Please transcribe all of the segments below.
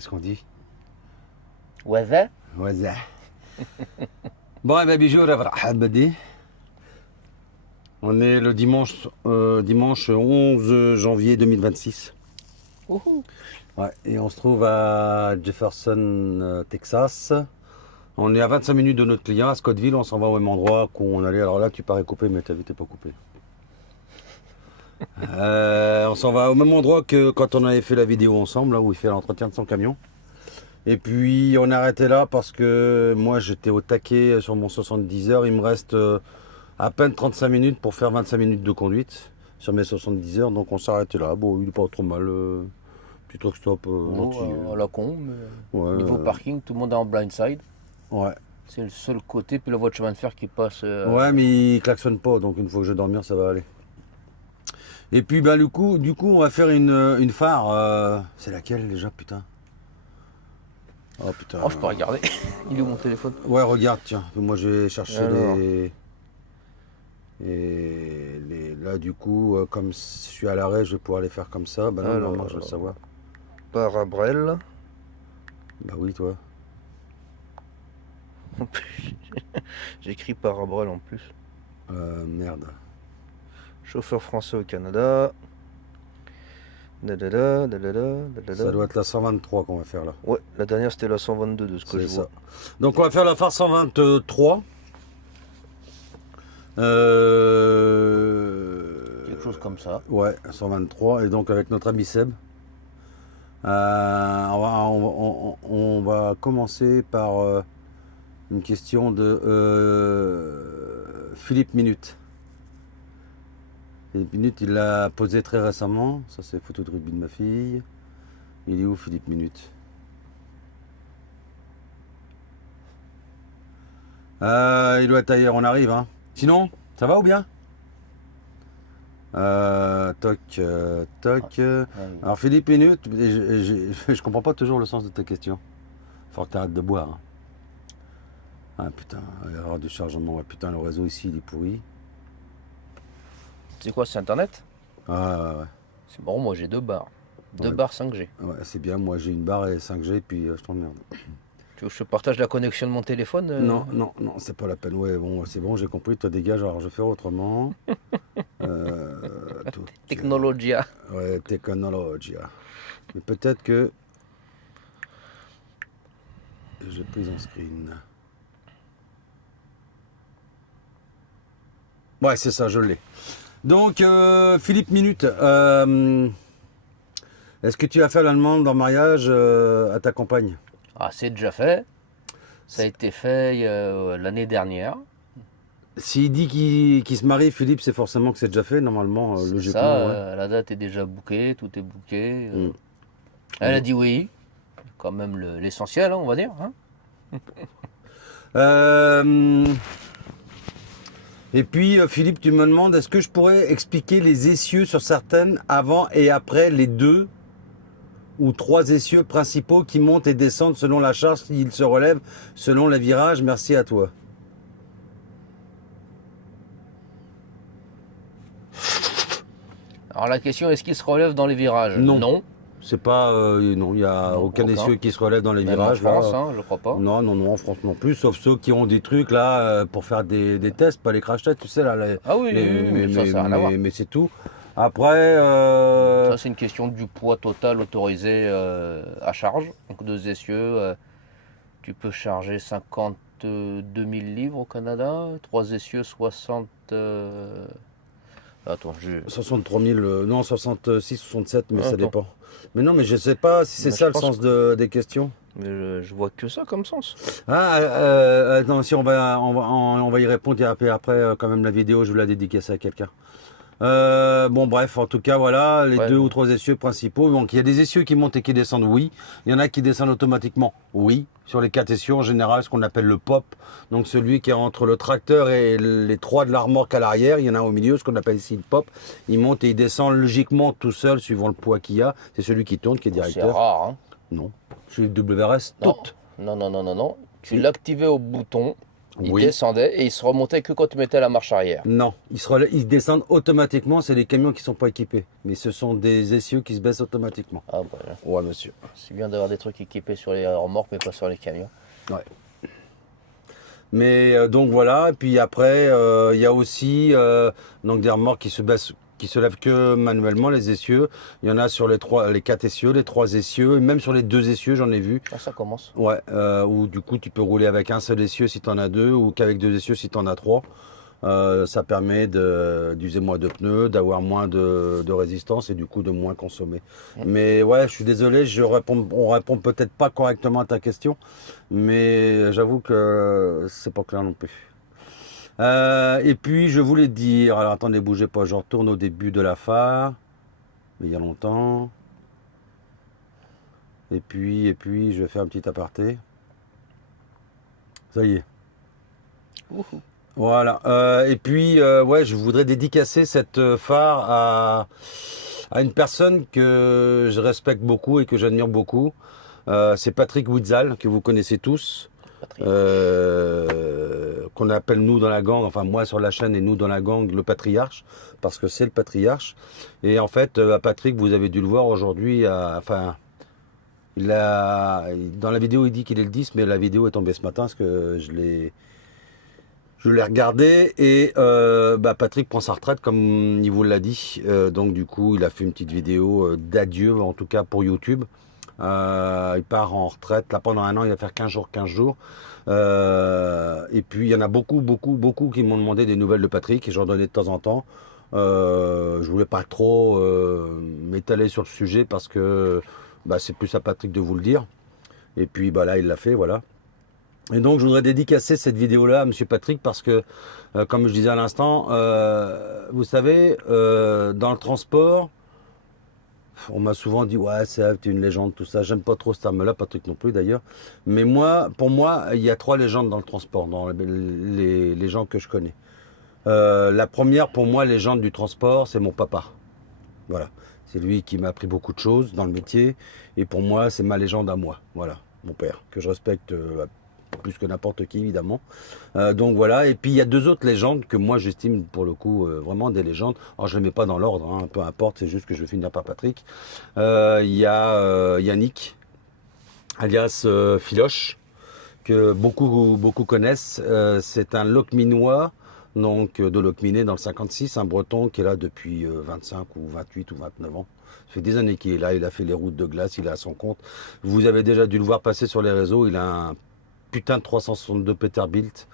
qu'est-ce qu'on dit? Ouais, ça. Ouais, ça. Bon, eh ben, bijou, Habadi. On est le dimanche 11 janvier 2026. Wouhou. Ouais, et on se trouve à Jefferson, Texas. On est à 25 minutes de notre client, à Scottville. On s'en va au même endroit qu'on allait. Alors là, tu parais coupé, mais t'as vu, t'es pas coupé. On s'en va au même endroit que quand on avait fait la vidéo ensemble, là où il fait l'entretien de son camion. Et puis on a arrêté là parce que moi j'étais au taquet sur mon 70 heures. Il me reste à peine 35 minutes pour faire 25 minutes de conduite sur mes 70 heures. Donc on s'est arrêté là. Bon, il est pas trop mal. Petit truck stop gentil. À la con, mais Ouais, niveau parking, tout le monde est en blindside. ouais. C'est le seul côté, puis la voie de chemin de fer qui passe. Ouais, mais il klaxonne pas. Donc une fois que je vais dormir, ça va aller. Et puis bah, du coup, on va faire une phare. C'est laquelle déjà, putain? Oh putain. Oh, je peux regarder. Il est où mon téléphone? Ouais, regarde, tiens. Moi, je vais chercher Alors. Là, du coup, comme je suis à l'arrêt, je vais pouvoir les faire comme ça. Bah non, Alors. normalement, je vais le savoir. Parabrel. Bah oui, toi. J'ai écrit parabrel en plus. Merde. Chauffeur français au Canada. Dadada, dadada, dadada. Ça doit être la 123 qu'on va faire là. Ouais, la dernière c'était la 122 de ce que je C'est ça. vois. Donc, on va faire la phare 123. Quelque chose comme ça. Ouais, 123. Et donc, avec notre ami Seb. On va commencer par une question de Philippe Minute. Philippe Minute, il l'a posé très récemment. Ça, c'est photo de rugby de ma fille. Il est où, Philippe Minute? Il doit être ailleurs, on arrive. Hein. Sinon, ça va ou bien? Toc. Alors, Philippe Minute, je comprends pas toujours le sens de ta question. Faut que tu arrêtes de boire. Hein. Ah putain, erreur de chargement. Ouais, putain, le réseau ici, il est pourri. C'est quoi, c'est internet? Ah ouais. C'est bon, moi j'ai 2 barres. 2 Ouais. barres 5G. Ouais, c'est bien. Moi, j'ai une barre et 5G, puis je t'emmerde. Tu veux que je partage la connexion de mon téléphone? Non, c'est pas la peine. Ouais, bon, c'est bon, j'ai compris. Toi, dégage. Alors, je vais faire autrement. Technologia. Ouais, Technologia. Mais peut-être que j'ai pris en screen. Ouais, c'est ça, je l'ai. Donc, Philippe Minute, est-ce que tu as fait la demande en mariage à ta compagne? Ah, c'est déjà fait. Ça a été fait l'année dernière. S'il dit qu'il se marie, Philippe, c'est forcément que c'est déjà fait, normalement, C'est logiquement. ça, Ouais. la date est déjà bookée, tout est booké. Mm. Elle a dit oui. Quand même l'essentiel, hein, on va dire. Hein. Et puis, Philippe, tu me demandes, est-ce que je pourrais expliquer les essieux sur certaines avant et après les 2 ou 3 essieux principaux qui montent et descendent selon la charge, s'ils se relèvent selon les virages? Merci à toi. Alors la question, est-ce qu'il se relève dans les virages? Non. C'est pas. Non, il n'y a Non, aucun essieu qui se relève dans les Même virages. en France, là. hein, je crois pas. Non, en France non plus, sauf ceux qui ont des trucs là pour faire des tests, pas les crash tests, tu sais là. Ah oui, mais ça n'a rien à voir. Mais c'est tout. Après. Ça, c'est une question du poids total autorisé à charge. Donc 2 essieux, tu peux charger 52 000 livres au Canada. 3 essieux, 60... Attends, 63 000, non 66, 67, mais ça Attends. dépend. Mais non, mais je sais pas si c'est Mais ça je le pense sens des questions. Mais je vois que ça comme sens. Non, si on va y répondre et après quand même la vidéo, je vais la dédicacer à quelqu'un. Bon bref, en tout cas voilà les Ouais. 2 ou 3 essieux principaux. Donc il y a des essieux qui montent et qui descendent, oui. Il y en a qui descendent automatiquement, oui. Sur les 4 essieux en général, ce qu'on appelle le pop. Donc celui qui est entre le tracteur et les 3 de la remorque à l'arrière, il y en a au milieu, ce qu'on appelle ici le pop. Il monte et il descend logiquement tout seul suivant le poids qu'il y a. C'est celui qui tourne qui est C'est directeur. rare, hein. Non, je suis WRS Non. toute. Non. Tu l'activais au bouton Ils Oui. descendaient et ils se remontaient que quand tu mettais la marche arrière. Non, ils descendent automatiquement, c'est les camions qui ne sont pas équipés. Mais ce sont des essieux qui se baissent automatiquement. Ah bah, là, Ouais, monsieur. c'est bien d'avoir des trucs équipés sur les remorques, mais pas sur les camions. Ouais. Mais donc voilà, et puis après, il y a aussi donc des remorques qui se lèvent que manuellement, les essieux. Il y en a sur les 4 essieux, les 3 essieux, et même sur les 2 essieux, j'en ai vu. Ah, ça commence. Ouais, où du coup tu peux rouler avec un seul essieu si tu en as 2, ou qu'avec 2 essieux si tu en as 3. Ça permet d'user moins de pneus, d'avoir moins de résistance et du coup de moins consommer. Mais ouais, je suis désolé, on répond peut-être pas correctement à ta question, mais j'avoue que c'est pas clair non plus. Et puis je voulais dire, alors attendez, bougez pas, je retourne au début de la phare, il y a longtemps. Et puis je vais faire un petit aparté. Ça y est. Wouhou. Voilà. Et puis, ouais, je voudrais dédicacer cette phare à une personne que je respecte beaucoup et que j'admire beaucoup. C'est Patrick Witzal, que vous connaissez tous, Patriarche. qu'on appelle nous dans la gang, enfin moi sur la chaîne et nous dans la gang, le patriarche, parce que c'est le patriarche. Et en fait, Patrick, vous avez dû le voir aujourd'hui, enfin, dans la vidéo, il dit qu'il est le 10, mais la vidéo est tombée ce matin parce que je l'ai regardé et Patrick prend sa retraite comme il vous l'a dit. Donc du coup, il a fait une petite vidéo d'adieu, en tout cas pour YouTube. Il part en retraite. Là, pendant un an, il va faire 15 jours, 15 jours. Et puis, il y en a beaucoup, beaucoup, beaucoup qui m'ont demandé des nouvelles de Patrick et j'en donnais de temps en temps. Je voulais pas trop m'étaler sur le sujet parce que c'est plus à Patrick de vous le dire. Et puis, là, il l'a fait, voilà. Et donc, je voudrais dédicacer cette vidéo-là à Monsieur Patrick parce que, comme je disais à l'instant, vous savez, dans le transport, on m'a souvent dit, ouais, c'est une légende, tout ça. J'aime pas trop ce terme-là, Patrick non plus d'ailleurs. Mais pour moi, il y a 3 légendes dans le transport, dans les gens que je connais. La première, pour moi, légende du transport, c'est mon papa. Voilà. C'est lui qui m'a appris beaucoup de choses dans le métier. Et pour moi, c'est ma légende à moi. Voilà, mon père, que je respecte plus que n'importe qui, évidemment. Donc voilà. Et puis, il y a 2 autres légendes que moi, j'estime, pour le coup, vraiment des légendes. Alors, je ne les mets pas dans l'ordre, hein, peu importe. C'est juste que je vais finir par Patrick. Il y a Yannick, alias Philoche, que beaucoup connaissent. C'est un Locminois, donc de Locminé dans le 56, un Breton qui est là depuis 25 ou 28 ou 29 ans. Ça fait des années qu'il est là, il a fait les routes de glace, il est à son compte. Vous avez déjà dû le voir passer sur les réseaux, il a un putain de 362 Peterbilt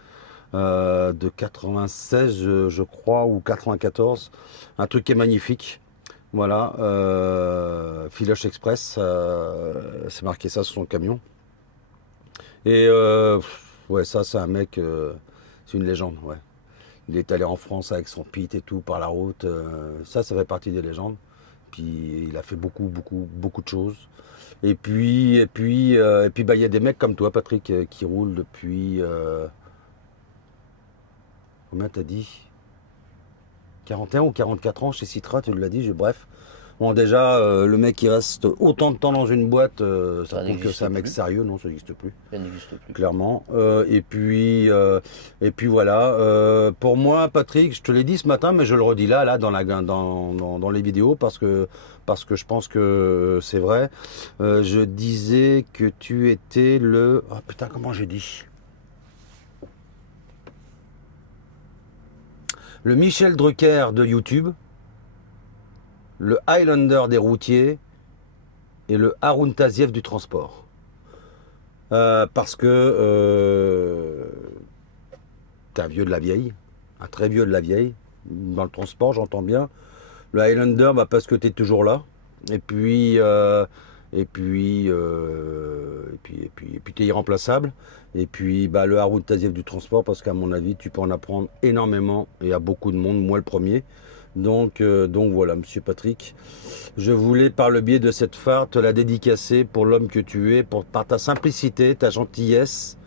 de 96 je crois, ou 94. Un truc qui est magnifique. Voilà, Philoche Express, c'est marqué ça sur son camion. Et ouais, ça c'est un mec, c'est une légende, ouais. Il est allé en France avec son pit et tout par la route. Ça fait partie des légendes. Puis il a fait beaucoup, beaucoup, beaucoup de choses. Et puis, il y a des mecs comme toi, Patrick, qui roulent depuis. Combien t'as dit? 41 ou 44 ans chez Citra, tu l'as dit, bref. Bon, déjà, le mec qui reste autant de temps dans une boîte, ça prouve que c'est un mec sérieux, non, ça n'existe plus. Ça n'existe plus. Clairement. Et puis voilà. Pour moi, Patrick, je te l'ai dit ce matin, mais je le redis là dans les vidéos parce que je pense que c'est vrai. Je disais que tu étais le. Oh putain, comment j'ai dit? Le Michel Drucker de YouTube, le Highlander des routiers et le Haroun Taziev du transport. Parce que t'es un vieux de la vieille, un très vieux de la vieille. Dans le transport, j'entends bien. Le Highlander, parce que t'es toujours là. Et puis t'es irremplaçable. Et puis le Haroun Taziev du transport, parce qu'à mon avis, tu peux en apprendre énormément et à beaucoup de monde, moi le premier. Donc voilà, Monsieur Patrick, je voulais par le biais de cette phare te la dédicacer pour l'homme que tu es, par ta simplicité, ta gentillesse,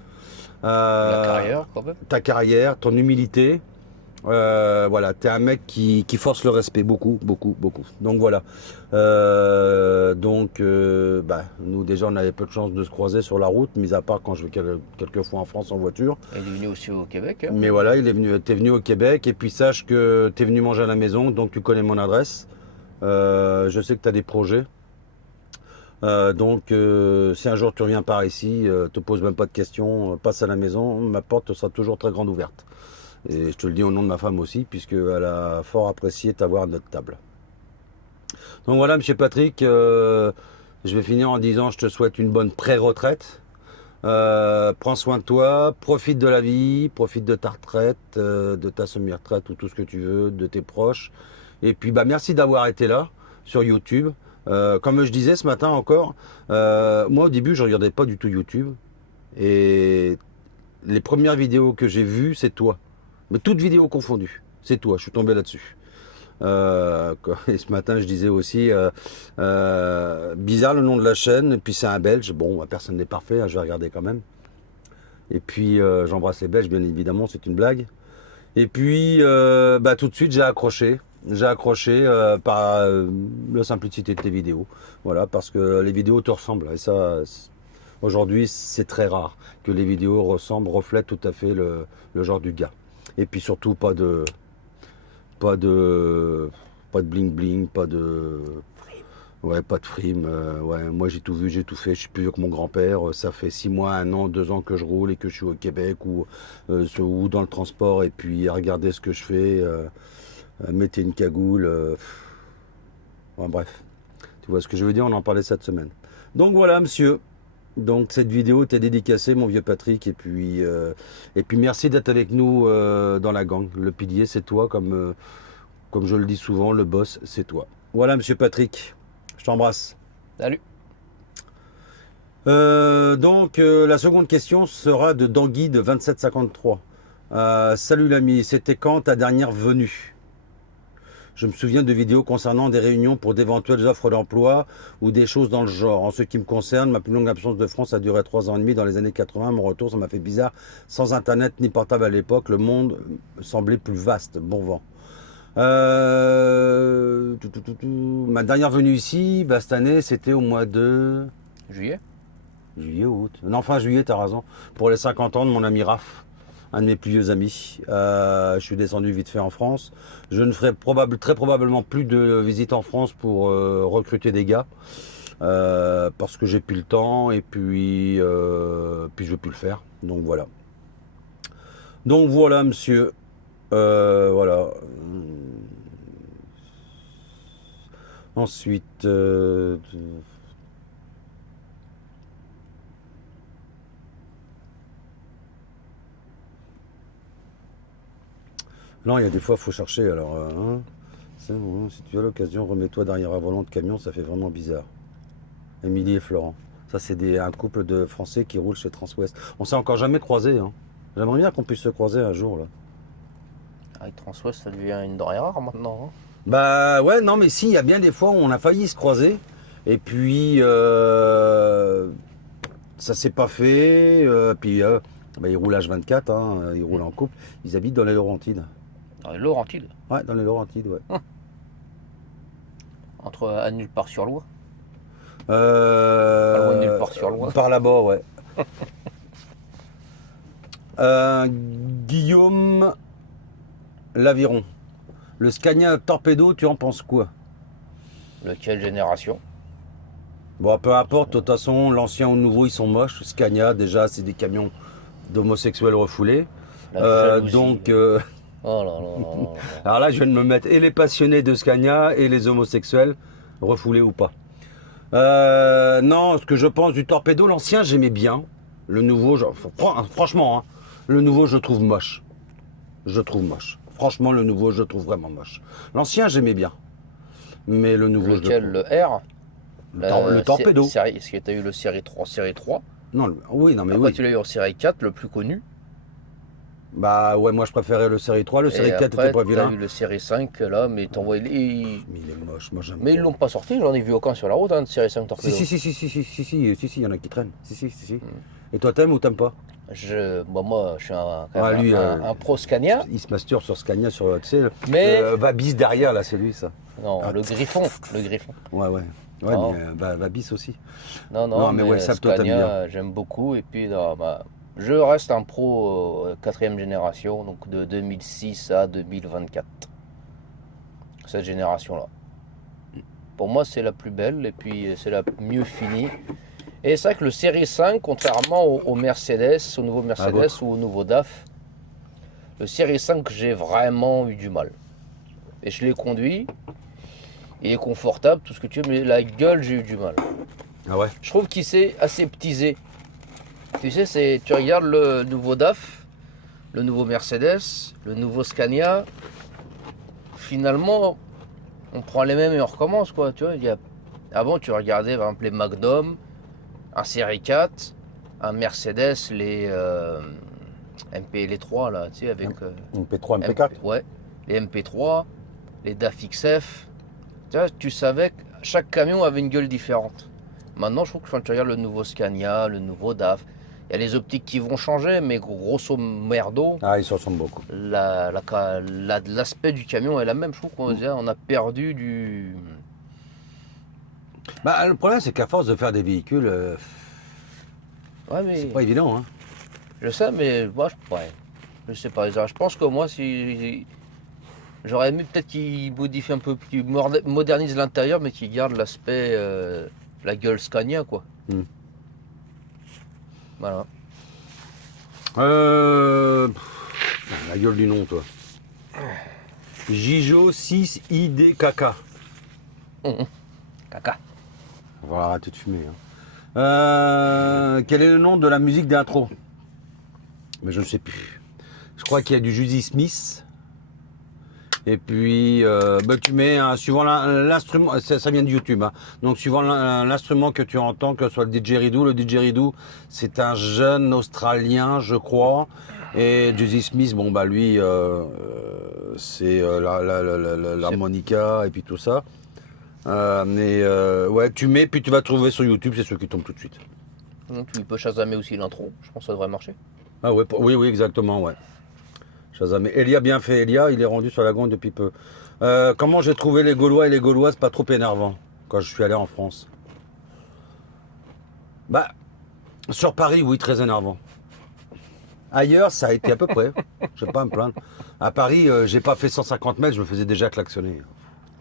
La carrière, quand même. ta carrière, ton humilité, Voilà, t'es un mec qui force le respect, beaucoup, beaucoup, beaucoup. Donc voilà. Bah, nous déjà, on avait peu de chance de se croiser sur la route, mis à part quand je vais quelques fois en France en voiture. Il est venu aussi au Québec. Hein. Mais voilà, t'es venu au Québec, et puis sache que t'es venu manger à la maison, donc tu connais mon adresse. Je sais que t'as des projets. Si un jour tu reviens par ici, te pose même pas de questions, passe à la maison, ma porte sera toujours très grande ouverte. Et je te le dis au nom de ma femme aussi, puisqu'elle a fort apprécié t'avoir à notre table. Donc voilà, monsieur Patrick, je vais finir en disant je te souhaite une bonne pré-retraite. Prends soin de toi, profite de la vie, profite de ta retraite, de ta semi-retraite ou tout ce que tu veux, de tes proches. Et puis bah merci d'avoir été là sur YouTube. Comme je disais ce matin encore, moi au début je regardais pas du tout YouTube. Et les premières vidéos que j'ai vues, c'est toi. Mais toutes vidéos confondues, c'est toi, je suis tombé là-dessus. Et ce matin, je disais aussi, bizarre le nom de la chaîne, et puis c'est un Belge, bon, bah, personne n'est parfait, hein, je vais regarder quand même. Et puis, j'embrasse les Belges, bien évidemment, c'est une blague. Et puis, bah, tout de suite, j'ai accroché par la simplicité de tes vidéos. Voilà, parce que les vidéos te ressemblent, et ça, aujourd'hui, c'est très rare que les vidéos reflètent tout à fait le genre du gars. Et puis surtout, pas de bling bling, pas de frime. Ouais, moi j'ai tout vu, j'ai tout fait. Je suis plus vieux que mon grand-père. Ça fait 6 mois, 1 an, 2 ans que je roule et que je suis au Québec ou dans le transport. Et puis regardez ce que je fais. Mettez une cagoule. Bref, tu vois ce que je veux dire. On en parlait cette semaine. Donc voilà, monsieur. Donc cette vidéo t'est dédicacée, mon vieux Patrick, et puis merci d'être avec nous dans la gang. Le pilier, c'est toi, comme je le dis souvent, le boss, c'est toi. Voilà, monsieur Patrick, je t'embrasse. Salut. La seconde question sera de Dangui de 2753. Salut l'ami, c'était quand ta dernière venue ? Je me souviens de vidéos concernant des réunions pour d'éventuelles offres d'emploi ou des choses dans le genre. En ce qui me concerne, ma plus longue absence de France a duré 3 ans et demi dans les années 80. Mon retour, ça m'a fait bizarre. Sans internet ni portable à l'époque, le monde semblait plus vaste. Bon vent. Ma dernière venue ici, bah, cette année, c'était au mois de... Juillet. Juillet, août. Non, fin juillet, t'as raison. Pour les 50 ans de mon ami Raph, un de mes plus vieux amis. Je suis descendu vite fait en France. Je ne ferai très probablement plus de visites en France pour recruter des gars. Parce que j'ai plus le temps et puis je veux plus le faire. Donc voilà. Monsieur. Voilà. Ensuite... Non, il y a des fois, il faut chercher. Alors, c'est bon, si tu as l'occasion, remets-toi derrière un volant de camion, ça fait vraiment bizarre. Émilie et Florent. Ça, c'est un couple de Français qui roulent chez Transwest. On s'est encore jamais croisés. Hein. J'aimerais bien qu'on puisse se croiser un jour, là. Avec Transwest, ça devient une denrée rare maintenant. Hein. Bah ouais, non, mais si, il y a bien des fois où on a failli se croiser. Et puis, ça s'est pas fait. Ils roulent H24, hein, ils roulent en couple. Ils habitent dans les Laurentides. Dans les Laurentides. Ouais, dans les Laurentides, ouais. Entre à Nulle-Part-sur-Loire. Pas loin de Nulle-Part-sur-Loire. Par là-bas, ouais. Guillaume Laviron. Le Scania Torpedo, tu en penses quoi? Lequel génération? Bon, peu importe, de toute façon, l'ancien ou le nouveau, ils sont moches. Scania, déjà, c'est des camions d'homosexuels refoulés. Oh là là là là. Alors là, je viens de me mettre et les passionnés de Scania et les homosexuels, refoulés ou pas. Non, ce que je pense du Torpedo, l'ancien, j'aimais bien. Le nouveau, franchement, hein, le nouveau, je trouve moche. Franchement, le nouveau, je trouve vraiment moche. L'ancien, j'aimais bien. Mais le nouveau, lequel, le R? Le Torpedo. Est-ce que tu as eu le série 3, série 3? Non, oui, non, mais après, oui. tu l'as eu en série 4, le plus connu. Bah ouais, moi je préférais le série 3, le série 4 était pas vilain. Tu as eu le série 5 là, mais t'envoies les. Mais il est moche, moi j'aime. Mais ils l'ont pas sorti, j'en ai vu aucun sur la route, hein, de série 5 Torpedo. Si, il y en a qui traînent. Si. Et toi t'aimes ou t'aimes pas? Moi, je suis quand Ouais, même lui, un pro Scania, il se masturbe sur Scania, sur, tu sais, mais Vabis derrière, là, c'est lui, ça. non, Ah, le Griffon, le Griffon. Ouais, ouais. Ouais, Non, mais Vabis aussi. non, Non, mais ouais, mais ça, toi, t'aimes bien. Scania, j'aime beaucoup. Et puis, non, je reste un pro quatrième génération, donc de 2006 à 2024. Cette génération-là. Pour moi, c'est la plus belle et puis c'est la mieux finie. Et c'est vrai que le Série 5, contrairement au Mercedes, au nouveau Mercedes ou au nouveau DAF, le Série 5, j'ai vraiment eu du mal. Et je l'ai conduit, il est confortable, tout ce que tu veux, mais la gueule, j'ai eu du mal. Ah ouais? Je trouve qu'il s'est aseptisé. Tu sais, tu regardes le nouveau DAF, le nouveau Mercedes, le nouveau Scania, finalement, on prend les mêmes et on recommence, quoi. Tu vois, avant, tu regardais, par exemple, les Magnum, un Série 4, un Mercedes, les 3, là, tu sais, avec... MP3, MP4. Ouais, les MP3, les DAF XF. Tu vois, tu savais que chaque camion avait une gueule différente. Maintenant, je trouve que quand tu regardes le nouveau Scania, le nouveau DAF, il y a les optiques qui vont changer, mais grosso merdo, Ah, ils se ressemblent beaucoup. l'aspect du camion est la même. Je trouve qu'on a perdu du... Bah, le problème, c'est qu'à force de faire des véhicules, Ouais, mais... c'est pas évident, hein. Je sais, mais moi, je sais pas. Je pense que moi, si j'aurais aimé peut-être qu'ils modifient un peu, qu'ils modernisent l'intérieur, mais qu'ils gardent l'aspect, la gueule Scania, quoi. Hmm. Voilà. La gueule du nom, toi. Gijo 6 IDKK. Caca. On va arrêter de fumer. Hein. Quel est le nom de la musique d'intro? Mais je ne sais plus. Je crois qu'il y a du Judy Smith. Et puis, tu mets, suivant l'instrument, ça vient de YouTube. Hein. Donc, suivant l'instrument que tu entends, que ce soit le didgeridoo, c'est un jeune Australien, je crois. Et Judy Smith, lui, c'est l'harmonica et puis tout ça. Ouais, tu mets, puis tu vas trouver sur YouTube, c'est ceux qui tombent tout de suite. Donc, tu peux chasamer aussi l'intro. Je pense que ça devrait marcher. Ah ouais, oui, exactement, ouais. Shazam. Elia bien fait, Elia, il est rendu sur la gonde depuis peu. Comment j'ai trouvé les Gaulois et les Gauloises pas trop énervants quand je suis allé en France? Bah, sur Paris, oui, très énervant. Ailleurs, ça a été à peu près. Je vais pas me plaindre. À Paris, j'ai pas fait 150 mètres, je me faisais déjà klaxonner.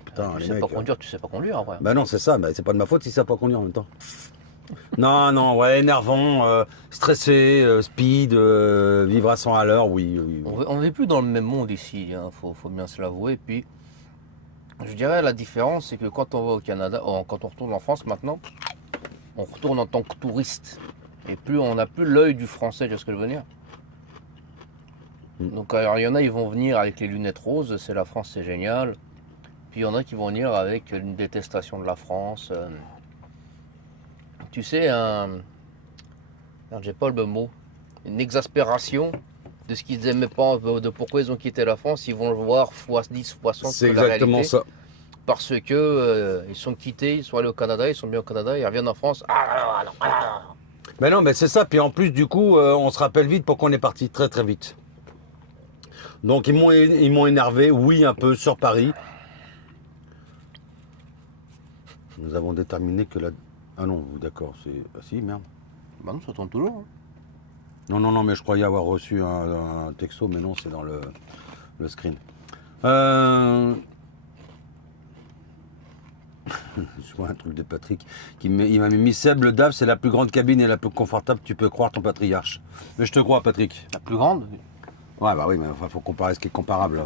Putain, Tu les sais mecs, pas conduire, tu sais pas conduire après. Bah non, c'est ça, c'est pas de ma faute si ça pas conduire en même temps. Non, ouais, énervant, stressé, speed, vivre à 100 à l'heure, oui. On vit plus dans le même monde ici, hein, faut bien se l'avouer. Et puis, je dirais la différence, c'est que quand on va au Canada, quand on retourne en France maintenant, on retourne en tant que touriste. Et plus on n'a plus l'œil du français, tu vois ce que je veux dire. Donc alors, il y en a, ils vont venir avec les lunettes roses, c'est la France, c'est génial. Puis il y en a qui vont venir avec une détestation de la France. Tu sais, merde, j'ai pas le mot, une exaspération de ce qu'ils n'aimaient pas, de pourquoi ils ont quitté la France. Ils vont le voir fois 10, fois 100 C'est que la exactement réalité. ça. Parce que ils sont quittés, ils sont allés au Canada, ils sont bien au Canada, ils reviennent en France. Mais non, mais c'est ça. Puis en plus, du coup, on se rappelle vite pourquoi on est parti très très vite. Donc ils m'ont énervé, oui, un peu sur Paris. Nous avons déterminé que la... Ah non, d'accord, c'est... Ah si, merde. Bah non, ça tourne toujours. Hein. Non, mais je croyais avoir reçu un texto, mais non, c'est dans le screen. Je vois un truc de Patrick. Il m'a mis Seb, le DAF, c'est la plus grande cabine et la plus confortable, tu peux croire ton patriarche. Mais je te crois, Patrick. La plus grande. Ouais, bah oui, mais il faut comparer ce qui est comparable.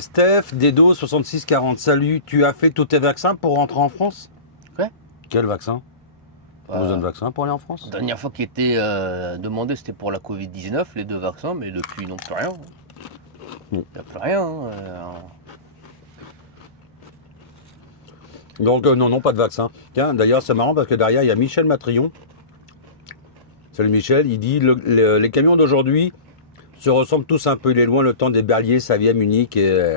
Steph, Dedo, 6640. Salut, tu as fait tous tes vaccins pour rentrer en France? Ouais. Quel vaccin? Tu as besoin de vaccin pour aller en France? La dernière fois qui était demandé, c'était pour la Covid-19, les 2 vaccins, mais depuis, non, plus rien. Il n'y a plus rien. Donc, non, pas de vaccin. Tiens, d'ailleurs, c'est marrant parce que derrière, il y a Michel Matrion. Salut Michel, il dit les camions d'aujourd'hui se ressemblent tous un peu. Il est loin le temps des Berlier, Savia, Munich et...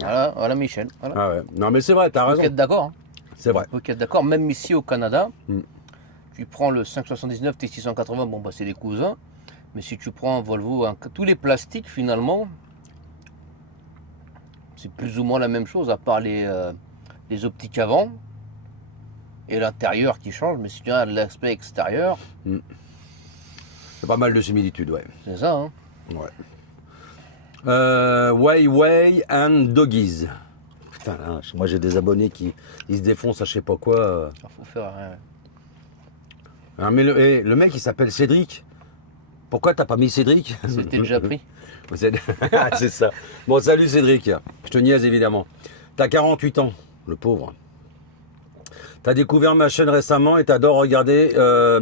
Voilà Michel. Voilà. Ah ouais. Non mais c'est vrai, t'as Faut raison. être d'accord. Hein. C'est vrai. Faut être d'accord. Même ici au Canada, Tu prends le 579 T680, bon bah c'est des cousins. Mais si tu prends un Volvo, tous les plastiques finalement, c'est plus ou moins la même chose, à part les optiques avant et l'intérieur qui change. Mais si tu regardes l'aspect extérieur, C'est pas mal de similitudes, ouais. c'est ça. Hein. Ouais. Way and Doggies. Putain, là, moi j'ai des abonnés qui ils se défoncent à je sais pas quoi. Il faut faire. Ah, mais le mec il s'appelle Cédric. Pourquoi t'as pas mis Cédric? C'était déjà pris. C'est ça. Bon, salut Cédric. Je te niaise évidemment. T'as 48 ans, le pauvre. T'as découvert ma chaîne récemment et t'adores regarder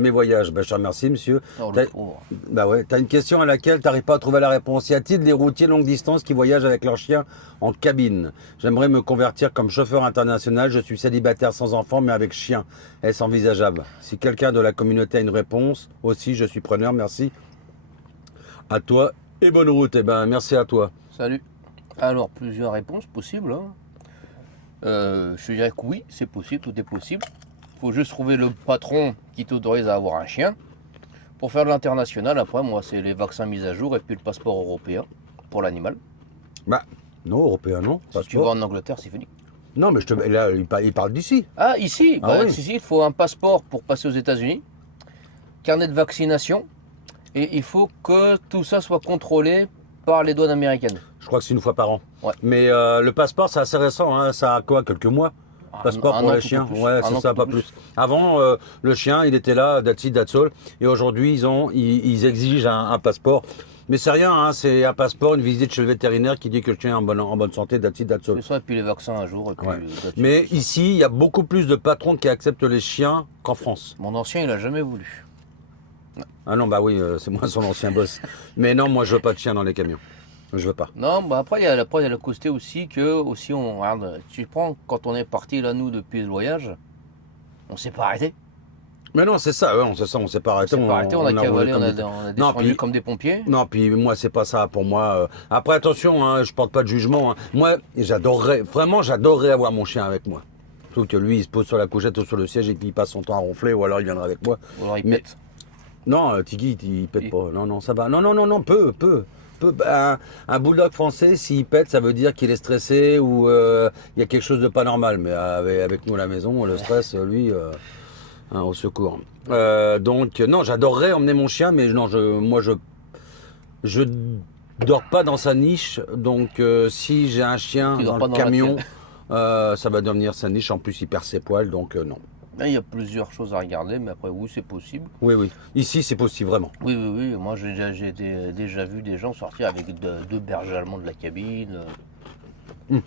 mes voyages. Ben, je te remercie, monsieur. Oh, le pauvre. Bah ouais, t'as une question à laquelle t'arrives pas à trouver la réponse. Y a-t-il des routiers longue distance qui voyagent avec leur chien en cabine? J'aimerais me convertir comme chauffeur international. Je suis célibataire sans enfant, mais avec chien. Est-ce envisageable? Si quelqu'un de la communauté a une réponse, aussi, je suis preneur. Merci à toi et bonne route. Eh ben, merci à toi. Salut. Alors, plusieurs réponses possibles. Hein. Je te dirais que oui, c'est possible, tout est possible. Il faut juste trouver le patron qui t'autorise à avoir un chien. Pour faire de l'international, après, moi, c'est les vaccins mis à jour et puis le passeport européen pour l'animal. Bah, non, européen, non. Si tu vas en Angleterre, c'est fini. Non, mais là, il parle d'ici. Ah, ici, Ah bah, oui. ici, il faut un passeport pour passer aux États-Unis, carnet de vaccination, et il faut que tout ça soit contrôlé par les douanes américaines. Je crois que c'est une fois par an. Ouais. Mais le passeport, c'est assez récent, hein. Ça a quoi, quelques mois? Passeport Un pour an les tout chiens. au plus. Ouais, Un c'est an ça, tout pas au plus. plus. Avant, le chien, il était là, that's it, that's all. Et aujourd'hui, ils exigent un passeport. Mais c'est rien, hein, c'est un passeport, une visite chez le vétérinaire qui dit que le chien est en bonne santé, that's it, that's all. C'est ça, et puis les vaccins un jour. Et puis, Ouais. that's it. Mais ici, il y a beaucoup plus de patrons qui acceptent les chiens qu'en France. Mon ancien, il a jamais voulu. Ah non, bah oui, c'est moi son ancien boss. Mais non, moi, je veux pas de chien dans les camions. Je veux pas. Non, bah après, il y a le côté aussi que, aussi, on regarde, tu prends, quand on est parti là, nous, depuis le voyage, on s'est pas arrêté. Mais non, c'est ça, ouais, on s'est pas arrêté. On s'est pas arrêté, on a roulé cavalé, comme on a des- descendu Non, puis- comme des pompiers. Non, puis moi, c'est pas ça pour moi. Après, attention, hein, je porte pas de jugement. Hein. Moi, j'adorerais avoir mon chien avec moi. Sauf que lui, il se pose sur la couchette ou sur le siège et puis il passe son temps à ronfler ou alors il viendra avec moi. Ou alors il Mais- pète. Non, Tiggy, il pète pas. Non, non, ça va. Non, peu. Un bulldog français, s'il pète, ça veut dire qu'il est stressé ou il y a quelque chose de pas normal. Mais avec nous à la maison, le stress, lui, hein, au secours. Donc, non, j'adorerais emmener mon chien, mais non, je dors pas dans sa niche. Donc, si j'ai un chien Tu dors dans pas le dans la camion, ça va devenir sa niche. En plus, il perd ses poils, donc non. Là, il y a plusieurs choses à regarder, mais après, oui, c'est possible. Oui. Ici, c'est possible, vraiment. Oui. Moi, j'ai déjà vu des gens sortir avec deux bergers allemands de la cabine. Il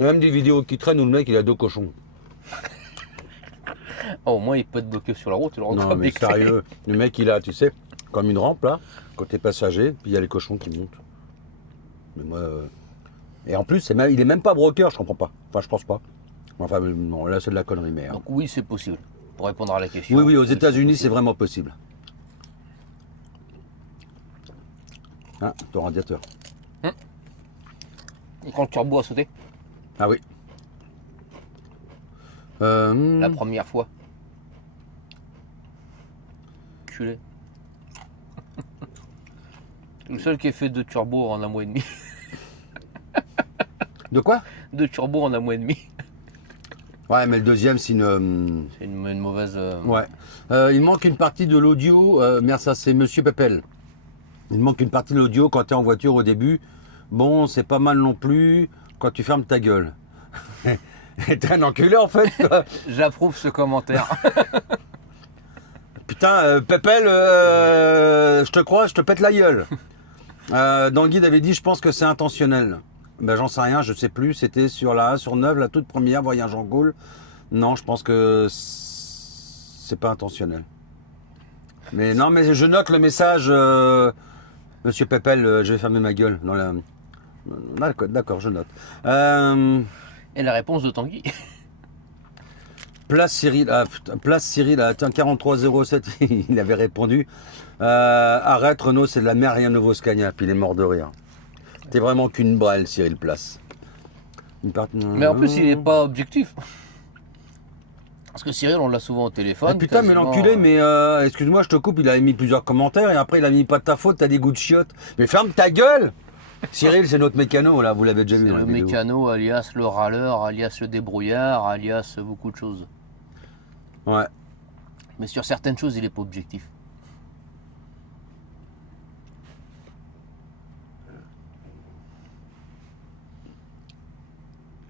y a même des vidéos qui traînent où le mec, il a 2 cochons. Oh, au moins, il peut te bloquer sur la route. Non, mais sérieux, le mec, il a, tu sais, comme une rampe, là, côté passager, puis il y a les cochons qui montent. Mais moi... Et en plus, il est même pas broker, je comprends pas. Enfin, je pense pas. Enfin, non, là, c'est de la connerie, mais... Donc, oui, c'est possible. Pour répondre à la question. Oui, aux oui, États-Unis, c'est possible. vraiment possible. Ah, ton radiateur. Et quand le turbo a sauté, Ah oui. la première fois. Culé. Le seul qui a fait 2 turbos en un mois et demi. De quoi? 2 turbos en un mois et demi. Ouais, mais le deuxième, c'est une... C'est une mauvaise. Ouais. Il manque une partie de l'audio. Merci, ça, c'est Monsieur Pepel. Il manque une partie de l'audio quand tu es en voiture au début. Bon, c'est pas mal non plus quand tu fermes ta gueule. T'es un enculé en fait. Toi. J'approuve ce commentaire. Putain, Pepel, je te crois, je te pète la gueule. Dans le guide avait dit, je pense que c'est intentionnel. Ben j'en sais rien, je sais plus. C'était sur la 1 sur 9, la toute première, voyage en Gaule. Non, je pense que c'est pas intentionnel. Mais non, mais je note le message, Monsieur Pepel, je vais fermer ma gueule. Dans la... D'accord, je note. Et la réponse de Tanguy. Place Cyril, tiens, 4307, il avait répondu. Arrête Renault, c'est de la merde, rien ne vaut Scania. Puis il est mort de rire. T'es vraiment qu'une brêle, Cyril Place. Mais en plus, il n'est pas objectif. Parce que Cyril, on l'a souvent au téléphone. Ah putain, mais quasiment, l'enculé, mais excuse-moi, je te coupe, il avait mis plusieurs commentaires et après il a mis pas de ta faute, t'as des goûts de chiottes. Mais ferme ta gueule. Cyril, c'est notre mécano, là, vous l'avez déjà vu C'est dans la le vidéo. mécano, alias le râleur, alias le débrouillard, alias beaucoup de choses. Ouais. Mais sur certaines choses, il n'est pas objectif.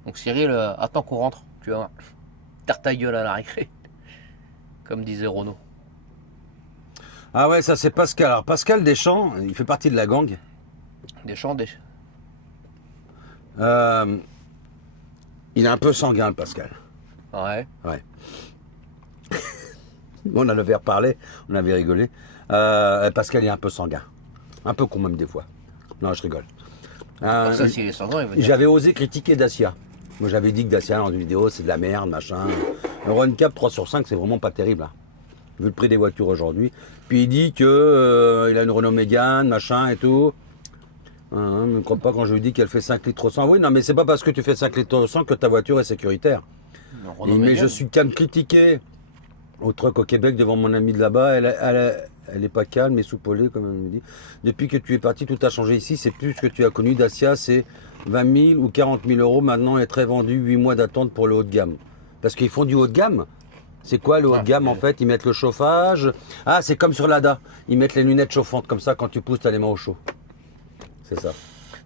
Donc Cyril, attends qu'on rentre, tu vas voir. Tire ta gueule à la récré. Comme disait Renaud. Ah ouais, ça c'est Pascal. Alors Pascal Deschamps, il fait partie de la gang. Deschamps. Il est un peu sanguin, le Pascal. Ouais. Ouais. On en avait reparlé, on avait rigolé. Pascal est un peu sanguin. Un peu con même des fois. Non, je rigole. Ça, s'il est sanguin, il va dire. J'avais osé critiquer Dacia. Moi j'avais dit que Dacia dans une vidéo c'est de la merde, machin. Le Runcap 3 sur 5 c'est vraiment pas terrible. Hein, vu le prix des voitures aujourd'hui. Puis il dit que il a une Renault Mégane, machin et tout. Ne me crois pas quand je lui dis qu'elle fait 5 litres au 100. Oui, non, mais c'est pas parce que tu fais 5 litres au 100 que ta voiture est sécuritaire. Mais je suis calme critiqué au truck au Québec devant mon ami de là-bas. Elle est pas calme et soupolée, comme elle me dit. Depuis que tu es parti, tout a changé ici. C'est plus ce que tu as connu. Dacia, c'est 20 000 ou 40 000 euros. Maintenant, est très vendu. 8 mois d'attente pour le haut de gamme. Parce qu'ils font du haut de gamme. C'est quoi le haut de gamme en fait? Ils mettent le chauffage. Ah, c'est comme sur l'ADA. Ils mettent les lunettes chauffantes. Comme ça, quand tu pousses, tu as les mains au chaud. C'est ça.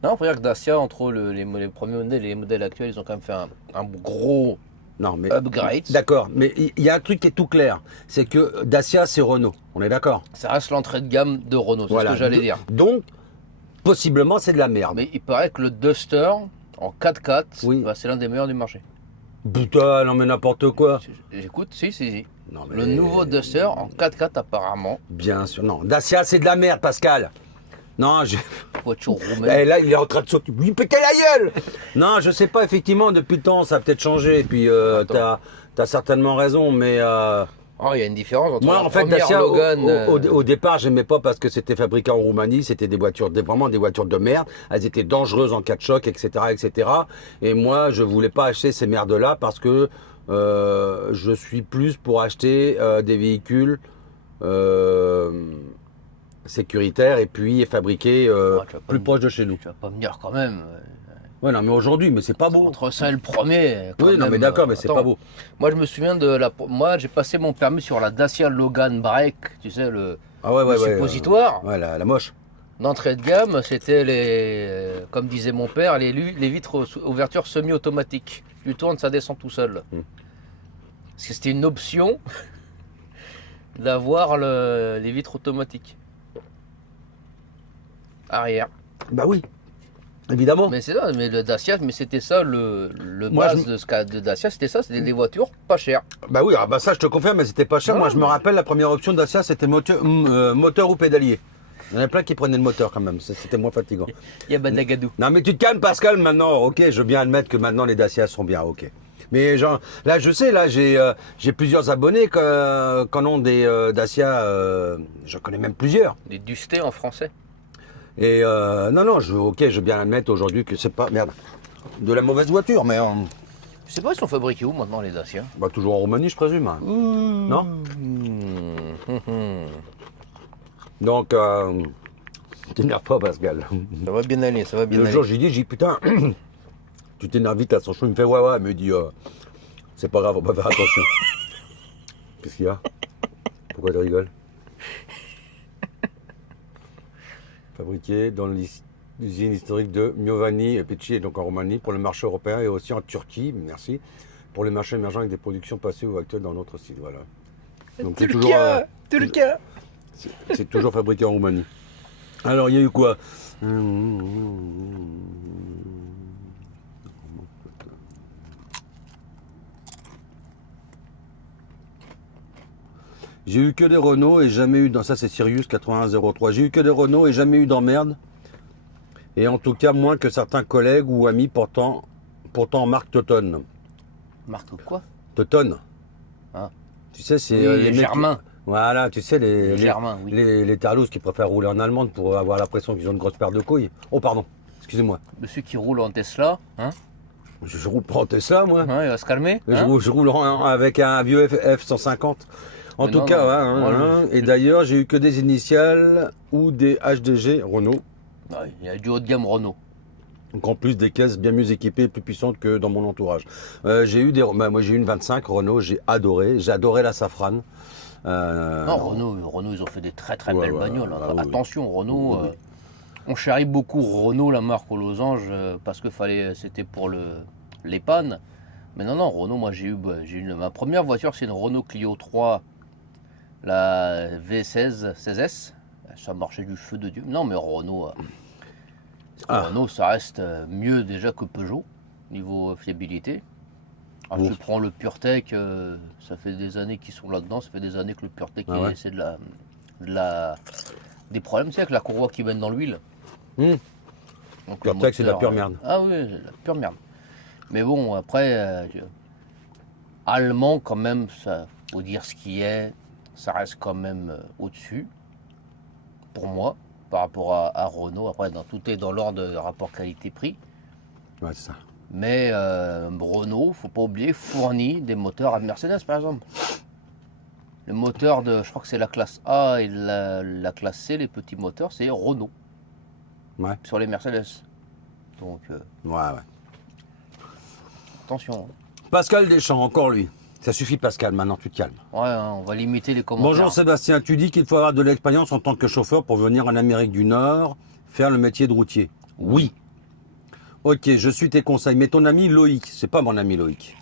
Non, il faut dire que Dacia, entre les premiers modèles et les modèles actuels, ils ont quand même fait un gros upgrade. D'accord, mais il y a un truc qui est tout clair. C'est que Dacia, c'est Renault. On est d'accord? Ça reste l'entrée de gamme de Renault, c'est Voilà. ce que j'allais dire. Donc, possiblement, c'est de la merde. Mais il paraît que le Duster en 4x4, Oui. c'est l'un des meilleurs du marché. Putain, non mais n'importe quoi. J'écoute, si. Non, mais... Le nouveau Duster en 4x4 apparemment. Bien sûr, non. Dacia, c'est de la merde, Pascal. Non, Voiture roumaine. Et là, il est en train de sauter. Lui péter la gueule. Non, je sais pas, effectivement, depuis le temps, ça a peut-être changé. Et puis, t'as certainement raison, mais... Oh, il y a une différence entre Moi, la en fait, première Dacia, Logan. au départ, j'aimais pas parce que c'était fabriqué en Roumanie. C'était des voitures, vraiment des voitures de merde. Elles étaient dangereuses en cas de choc, etc., etc. Et moi, je voulais pas acheter ces merdes-là parce que je suis plus pour acheter des véhicules sécuritaires et puis fabriqués plus proches de chez nous. Tu vas pas me dire quand même. Ouais, non, mais aujourd'hui, mais c'est pas beau. Entre ça et le premier. Oui, non, mais d'accord, mais c'est pas beau. Moi, je me souviens Moi, j'ai passé mon permis sur la Dacia Logan Break, tu sais, le suppositoire. Ouais, la moche. D'entrée de gamme, c'était comme disait mon père, les vitres ouverture semi-automatique. Tu tournes, ça descend tout seul. Parce que c'était une option d'avoir les vitres automatiques. Arrière. Bah oui. Évidemment. Mais c'est ça, mais le Dacia, mais c'était ça le base de Dacia, c'était ça, c'était des voitures pas chères. Bah oui, bah ça je te confirme, mais c'était pas cher. Moi je me rappelle la première option de Dacia, c'était moteur ou pédalier. Il y en a plein qui prenaient le moteur quand même, c'était moins fatigant. Il y a Badagadou. Non mais tu te calmes Pascal maintenant, ok, je veux bien admettre que maintenant les Dacia sont bien, ok. Mais genre, là je sais, là j'ai plusieurs abonnés qu'en ont des Dacia, j'en connais même plusieurs. Des Duster en français. Et non, je veux bien admettre aujourd'hui que c'est pas, merde, de la mauvaise voiture, mais... Je sais pas, ils sont fabriqués où maintenant les Dacia? Bah toujours en Roumanie je présume. Hein. Non. Donc, t'énerve pas Pascal. Ça va bien aller, ça va bien aller. Le jour j'ai dit putain, tu t'énerves vite à son show, il me fait ouais, il me dit c'est pas grave, on va faire attention. Qu'est-ce qu'il y a? Pourquoi tu rigoles? Fabriqué dans l'usine historique de Miovani et Pecci, donc en Roumanie, pour le marché européen et aussi en Turquie, merci, pour les marchés émergents avec des productions passées ou actuelles dans notre site. Voilà. Donc c'est toujours, c'est toujours fabriqué en Roumanie. Alors il y a eu quoi? J'ai eu que des Renault et jamais eu dans ça c'est Sirius 8103. J'ai eu que des Renault et jamais eu d'emmerde. Et en tout cas moins que certains collègues ou amis pourtant marque Teuton. Marque quoi? Teuton. Ah. Tu sais c'est les Germains. Voilà, tu sais les Germains, oui. Les tarlousses qui préfèrent rouler en allemande pour avoir l'impression qu'ils ont une grosse paire de couilles. Oh pardon, excusez-moi. Monsieur qui roule en Tesla, hein? Je roule pas en Tesla, moi. Hein, il va se calmer. Hein? Je roule avec un vieux F150. En Mais tout non, cas, non, moi, et d'ailleurs, j'ai eu que des initiales ou des HDG Renault. Ouais, il y a du haut de gamme Renault. Donc en plus des caisses bien mieux équipées et plus puissantes que dans mon entourage. J'ai eu moi j'ai eu une 25 Renault, j'ai adoré la Safrane. Non, Renault, ils ont fait des très Ouais, belles ouais, bagnoles. bah oui. Attention, Renault, Oui. on charrie beaucoup Renault, la marque aux losanges, parce que c'était pour les pannes. Mais non, Renault, moi ma première voiture, c'est une Renault Clio 3, la V16 16S. Ça marchait du feu de Dieu. Non, mais Renault, Renault, ça reste mieux déjà que Peugeot, niveau fiabilité. Alors, Ouf. je prends le PureTech, ça fait des années qu'ils sont là-dedans, ça fait des années que le PureTech, Ah ouais. c'est des problèmes, c'est avec la courroie qui mène dans l'huile. Hum. Donc, le PureTech, c'est de la moteur, pure merde. Ah oui, c'est de la pure merde. Mais bon, après, allemand quand même, ça faut dire ce qui est, ça reste quand même au-dessus, pour moi, par rapport à Renault. Après, tout est dans l'ordre de rapport qualité-prix. Ouais, c'est ça. Mais Renault, faut pas oublier, fournit des moteurs à Mercedes, par exemple. Le moteur je crois que c'est la classe A et la classe C, les petits moteurs, c'est Renault. Ouais. Sur les Mercedes. Donc, Ouais. attention. Pascal Deschamps, encore lui. Ça suffit Pascal, maintenant tu te calmes. Ouais, hein, on va limiter les commentaires. Bonjour Sébastien, tu dis qu'il faut avoir de l'expérience en tant que chauffeur pour venir en Amérique du Nord faire le métier de routier. Oui. Ok, je suis tes conseils, mais ton ami Loïc, c'est pas mon ami Loïc,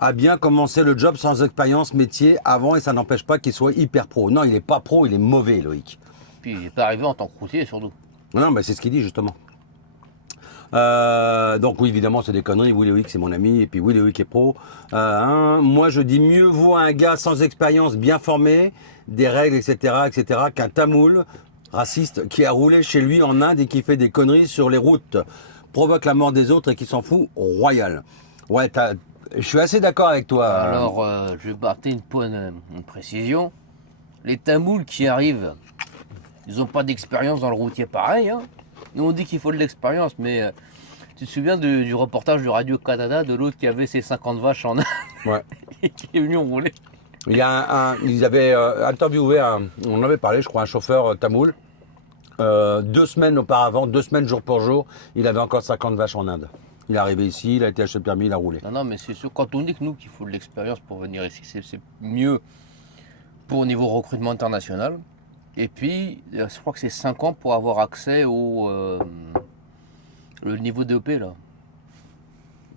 a bien commencé le job sans expérience métier avant et ça n'empêche pas qu'il soit hyper pro. Non, il est pas pro, il est mauvais Loïc. Puis il n'est pas arrivé en tant que routier, surtout. Non, mais c'est ce qu'il dit justement. Donc oui, évidemment, c'est des conneries. Oui, Loïc, c'est mon ami. Et puis oui, Loïc est pro. Moi, je dis mieux vaut un gars sans expérience, bien formé, des règles, etc., qu'un tamoul raciste qui a roulé chez lui en Inde et qui fait des conneries sur les routes, provoque la mort des autres et qui s'en fout royal. Ouais, je suis assez d'accord avec toi. Alors, je vais apporter une précision. Les Tamouls qui arrivent, ils n'ont pas d'expérience dans le routier pareil. Hein. Nous, on dit qu'il faut de l'expérience, mais tu te souviens du reportage de Radio-Canada de l'autre qui avait ses 50 vaches en Inde Ouais. et qui est venu rouler. Ils avaient interviewé, on avait parlé, je crois, un chauffeur tamoul. 2 semaines auparavant, 2 semaines jour pour jour, il avait encore 50 vaches en Inde. Il est arrivé ici, il a été acheté le permis, il a roulé. Non, mais c'est sûr, quand on dit que nous, qu'il faut de l'expérience pour venir ici, c'est mieux pour au niveau recrutement international. Et puis, je crois que c'est 5 ans pour avoir accès le niveau DEP, là.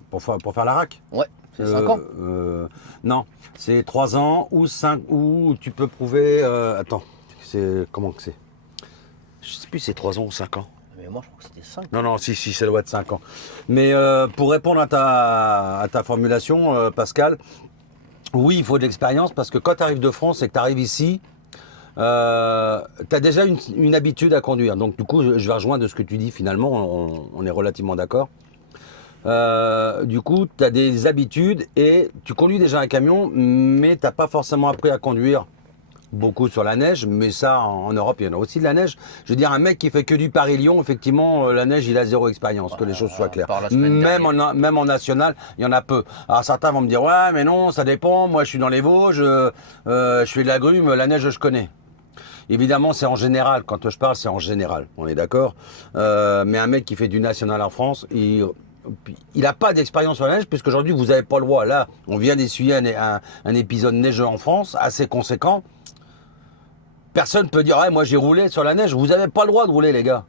Pour faire la RAC. Ouais, c'est 5 ans. Non, c'est 3 ans ou 5, ou tu peux prouver... attends, comment que c'est? Je sais plus si c'est 3 ans ou 5 ans. Mais moi, je crois que c'était 5. Non, si, ça doit être 5 ans. Mais pour répondre à ta formulation, Pascal, oui, il faut de l'expérience parce que quand tu arrives de France et que tu arrives ici, tu as déjà une habitude à conduire. Donc du coup, je vais rejoindre de ce que tu dis finalement, on est relativement d'accord. Du coup, tu as des habitudes et tu conduis déjà un camion, mais tu n'as pas forcément appris à conduire beaucoup sur la neige, mais ça, en Europe, il y en a aussi de la neige. Je veux dire, un mec qui fait que du Paris-Lyon, effectivement, la neige, il a 0 expérience, que les choses soient claires. Même en national, il y en a peu. Alors certains vont me dire, ouais, mais non, ça dépend, moi je suis dans les Vosges, je fais de la grume, la neige, je connais. Évidemment, c'est en général, quand je parle, c'est en général, on est d'accord. Mais un mec qui fait du national en France, il n'a pas d'expérience sur la neige, puisqu'aujourd'hui, vous n'avez pas le droit. Là, on vient d'essuyer un épisode neigeux en France, assez conséquent. Personne ne peut dire, ouais, moi j'ai roulé sur la neige. Vous n'avez pas le droit de rouler, les gars.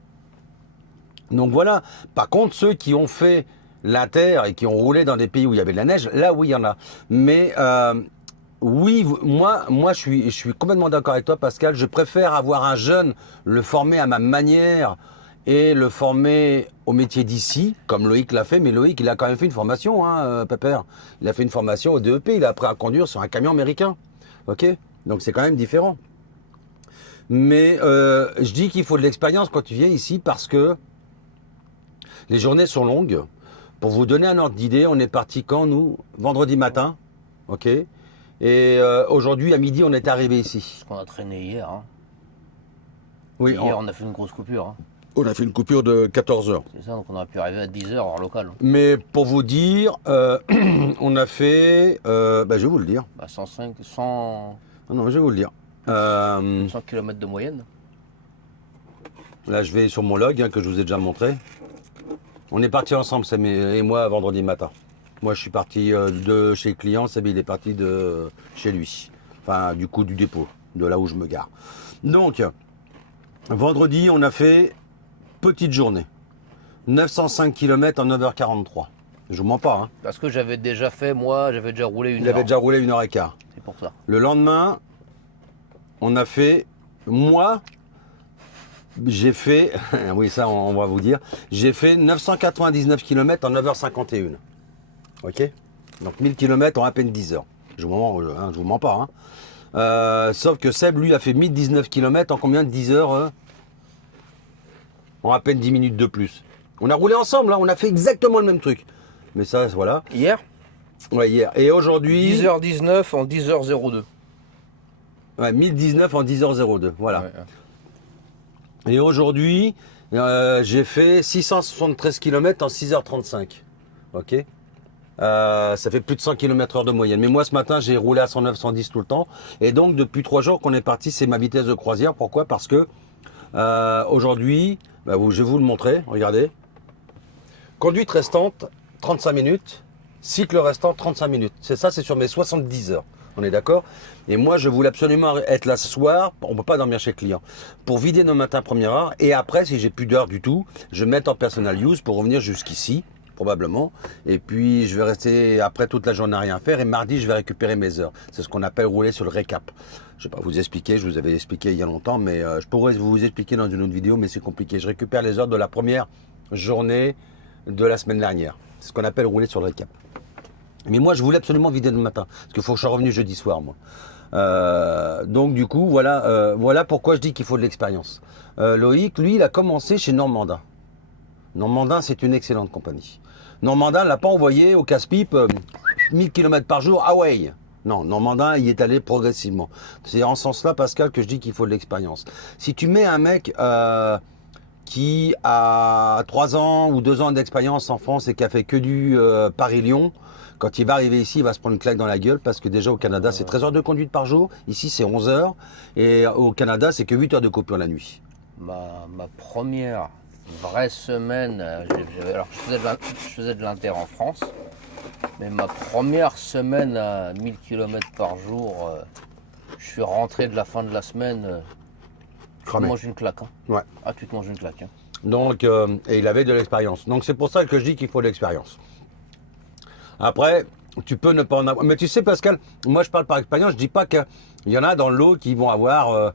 Donc voilà. Par contre, ceux qui ont fait l'inter et qui ont roulé dans des pays où il y avait de la neige, là, oui, il y en a. Mais oui, moi je suis complètement d'accord avec toi, Pascal. Je préfère avoir un jeune, le former à ma manière et le former au métier d'ici, comme Loïc l'a fait. Mais Loïc, il a quand même fait une formation, hein, Pépère. Il a fait une formation au DEP. Il a appris à conduire sur un camion américain. Ok ? Donc c'est quand même différent. Mais je dis qu'il faut de l'expérience quand tu viens ici parce que les journées sont longues. Pour vous donner un ordre d'idée, on est parti quand, nous? Vendredi matin. Ok. Et aujourd'hui, à midi, on est arrivé ici. Parce qu'on a traîné hier. Hein. Oui, Hier, on a fait une grosse coupure. Hein. On a fait une coupure de 14 heures. C'est ça, donc on aurait pu arriver à 10 heures en local. Mais pour vous dire, on a fait, je vais vous le dire. 105, 100, Ah non, je vais vous le dire. 100 km de moyenne. Là, je vais sur mon log que je vous ai déjà montré. On est parti ensemble, Samy et moi, vendredi matin. Moi, je suis parti de chez le client, Samy, il est parti de chez lui. Enfin, du coup, du dépôt, de là où je me gare. Donc, vendredi, on a fait petite journée. 905 km en 9h43. Je vous mens pas. Hein. Parce que j'avais déjà fait, moi, j'avais déjà roulé une Il heure. avait déjà roulé 1h15. C'est pour ça. Le lendemain, on a fait, moi, j'ai fait, oui ça on va vous dire, j'ai fait 999 km en 9h51. Ok. Donc 1000 km en à peine 10 heures. Je vous mens pas. Hein. Sauf que Seb, lui, a fait 1019 km en combien de 10 heures en à peine 10 minutes de plus. On a roulé ensemble, hein, on a fait exactement le même truc. Mais ça, voilà. Hier, Ouais, hier. Et aujourd'hui. 10h19 en 10h02. Ouais, 1019 en 10h02. Voilà. Ouais. Et aujourd'hui, j'ai fait 673 km en 6h35. Ok. Ça fait plus de 100 km/h de moyenne. Mais moi, ce matin, j'ai roulé à 109, 110 tout le temps. Et donc, depuis 3 jours qu'on est parti, c'est ma vitesse de croisière. Pourquoi? Parce que aujourd'hui, je vais vous le montrer. Regardez. Conduite restante, 35 minutes. Cycle restant, 35 minutes. C'est ça, c'est sur mes 70 heures. On est d'accord? Et moi, je voulais absolument être là ce soir. On ne peut pas dormir chez le client. Pour vider nos matins première heure. Et après, si j'ai plus d'heures du tout, je vais mettre en personal use pour revenir jusqu'ici, probablement. Et puis, je vais rester après toute la journée à rien faire. Et mardi, je vais récupérer mes heures. C'est ce qu'on appelle rouler sur le récap. Je ne vais pas vous expliquer. Je vous avais expliqué il y a longtemps. Mais je pourrais vous expliquer dans une autre vidéo. Mais c'est compliqué. Je récupère les heures de la première journée de la semaine dernière. C'est ce qu'on appelle rouler sur le récap. Mais moi, je voulais absolument vider le matin. Parce qu'il faut que je sois revenu jeudi soir, moi. Donc, du coup, voilà pourquoi je dis qu'il faut de l'expérience. Loïc, lui, il a commencé chez Normandin. Normandin, c'est une excellente compagnie. Normandin ne l'a pas envoyé au casse-pipe 1000 km par jour. Ah ouais. Non, Normandin, il est allé progressivement. C'est en ce sens-là, Pascal, que je dis qu'il faut de l'expérience. Si tu mets un mec qui a 3 ans ou 2 ans d'expérience en France et qui a fait que du Paris-Lyon, quand il va arriver ici, il va se prendre une claque dans la gueule parce que déjà au Canada, c'est 13 heures de conduite par jour. Ici, c'est 11 heures. Et au Canada, c'est que 8 heures de coupure la nuit. Ma première vraie semaine, alors je faisais de l'inter en France, mais ma première semaine à 1000 km par jour, je suis rentré de la fin de la semaine, tu te manges une claque. Hein. Ouais. Ah, tu te manges une claque. Hein. Donc, et il avait de l'expérience. Donc, c'est pour ça que je dis qu'il faut de l'expérience. Après, tu peux ne pas en avoir. Mais tu sais, Pascal, moi, je parle par expérience. Je dis pas qu'il y en a dans le lot qui vont avoir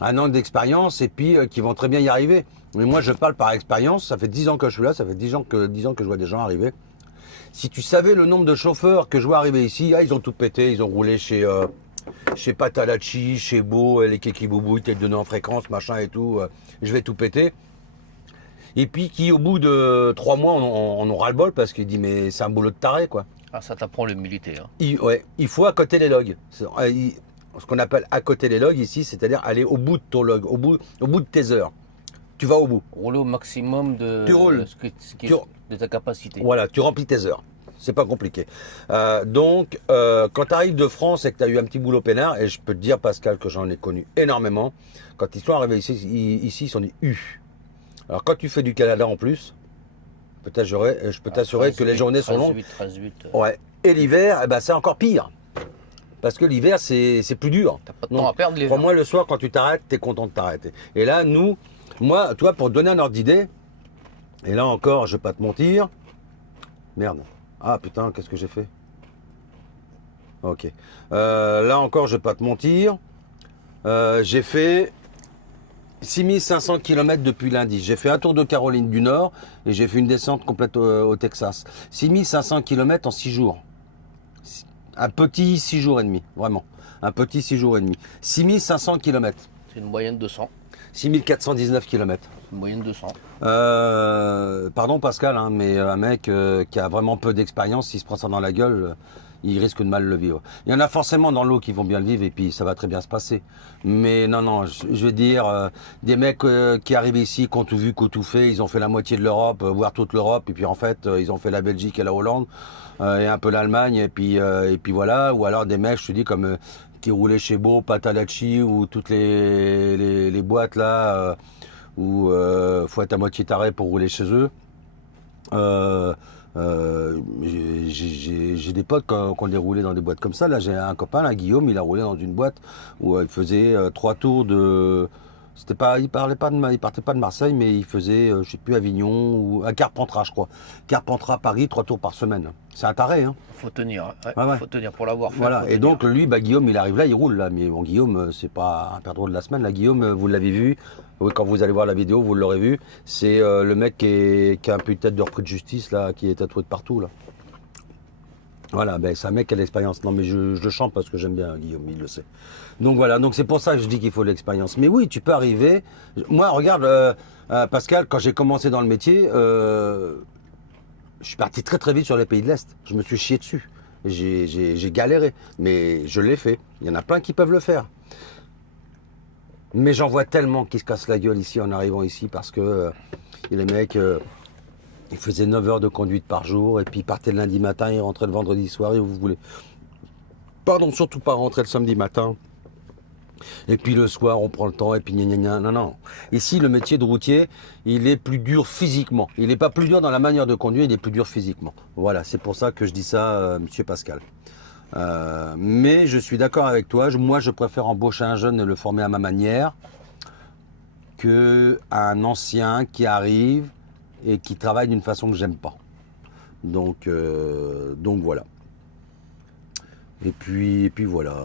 1 an d'expérience et puis qui vont très bien y arriver. Mais moi, je parle par expérience. Ça fait 10 ans que je suis là. Ça fait 10 ans que je vois des gens arriver. Si tu savais le nombre de chauffeurs que je vois arriver ici, ils ont tout pété. Ils ont roulé chez Patalachi, chez Beau, les Kekiboubou, tête de en fréquence, machin et tout. Je vais tout péter. Et puis qui au bout de 3 mois on ont ras-le-bol parce qu'il dit mais c'est un boulot de taré quoi. Ah, ça t'apprend l'humilité. Hein. Il faut accoter les logs. Ce qu'on appelle accoter les logs ici, c'est-à-dire aller au bout de ton log, au bout de tes heures. Tu vas au bout. Rouler au maximum de, tu roules. De ta capacité. Voilà, tu remplis tes heures. C'est pas compliqué. Donc, quand tu arrives de France et que tu as eu un petit boulot peinard, et je peux te dire, Pascal, que j'en ai connu énormément, quand ils sont arrivés ici ils sont dit Alors quand tu fais du Canada en plus, je peux t'assurer que les journées sont longues. 13-8. Ouais. Et l'hiver, c'est encore pire. Parce que l'hiver, c'est plus dur. T'as pas de temps à perdre l'hiver. Pour moi, le soir, quand tu t'arrêtes, tu es content de t'arrêter. Et là, moi, toi, pour te donner un ordre d'idée, et là encore, je vais pas te mentir. Merde. Ah putain, qu'est-ce que j'ai fait? Ok. Là encore, je vais pas te mentir. J'ai fait 6500 km depuis lundi. J'ai fait un tour de Caroline du Nord et j'ai fait une descente complète au Texas. 6500 km en 6 jours. Un petit 6 jours et demi, vraiment. Un petit 6 jours et demi. 6500 km. C'est une moyenne de 100. 6419 km. Une moyenne de 100. Pardon Pascal, mais un mec qui a vraiment peu d'expérience, s'il se prend ça dans la gueule, ils risquent de mal le vivre. Il y en a forcément dans l'eau qui vont bien le vivre et puis ça va très bien se passer. Mais non, je veux dire, des mecs qui arrivent ici, qui ont tout vu, qui ont tout fait, ils ont fait la moitié de l'Europe, voire toute l'Europe, et puis en fait, ils ont fait la Belgique et la Hollande, et un peu l'Allemagne, et puis voilà. Ou alors des mecs, je te dis, comme qui roulaient chez Beau, Patalachi, ou toutes les boîtes là, où faut être à moitié taré pour rouler chez eux. J'ai des potes qui ont déroulé dans des boîtes comme ça. Là, j'ai un copain, là, Guillaume, il a roulé dans une boîte où il faisait 3 tours de. C'était pas, il partait pas de Marseille, mais il faisait, je sais plus, Avignon ou à Carpentras, je crois. Carpentras, Paris, 3 tours par semaine. C'est un taré, hein. Faut tenir, ouais. Ouais. Faut tenir pour l'avoir fait. Voilà. Faut Et tenir. donc lui, Guillaume, il arrive là, il roule là. Mais bon, Guillaume, c'est pas un perdreau de la semaine. Là, Guillaume, vous l'avez vu. Oui, quand vous allez voir la vidéo, vous l'aurez vu. C'est le mec qui a un peu une tête de repris de justice là, qui est tatoué de partout là. Voilà, ben c'est un mec qui a de l'expérience. Non mais je le chante parce que j'aime bien Guillaume, il le sait. Donc voilà, donc c'est pour ça que je dis qu'il faut de l'expérience. Mais oui, tu peux arriver. Moi, regarde, Pascal, quand j'ai commencé dans le métier, je suis parti très très vite sur les pays de l'Est. Je me suis chié dessus. J'ai galéré, mais je l'ai fait. Il y en a plein qui peuvent le faire. Mais j'en vois tellement qui se cassent la gueule ici en arrivant ici parce que les mecs, ils faisaient 9 heures de conduite par jour et puis ils partaient le lundi matin, ils rentraient le vendredi soir et vous voulez. Pardon, surtout pas rentrer le samedi matin. Et puis le soir, on prend le temps et puis gna gna gna. Non, non. Ici, le métier de routier, il est plus dur physiquement. Il n'est pas plus dur dans la manière de conduire, il est plus dur physiquement. Voilà, c'est pour ça que je dis ça, monsieur Pascal. Mais je suis d'accord avec toi. Moi, je préfère embaucher un jeune et le former à ma manière qu'un ancien qui arrive et qui travaille d'une façon que j'aime pas. Donc voilà. Et puis voilà.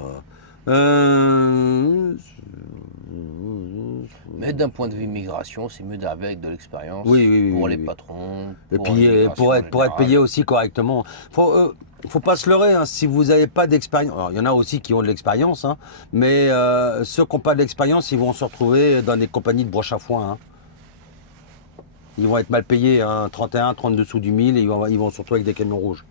Mais d'un point de vue migration, c'est mieux d'arriver avec de l'expérience Oui, pour les oui. patrons. Et pour puis l'immigration pour en être général. payé aussi correctement. Faut pas se leurrer, hein, si vous n'avez pas d'expérience. Alors, il y en a aussi qui ont de l'expérience, hein, mais ceux qui n'ont pas d'expérience, ils vont se retrouver dans des compagnies de broche à foin. Hein. Ils vont être mal payés, hein, 31, 32 sous du mille, et ils vont se retrouver avec des camions rouges.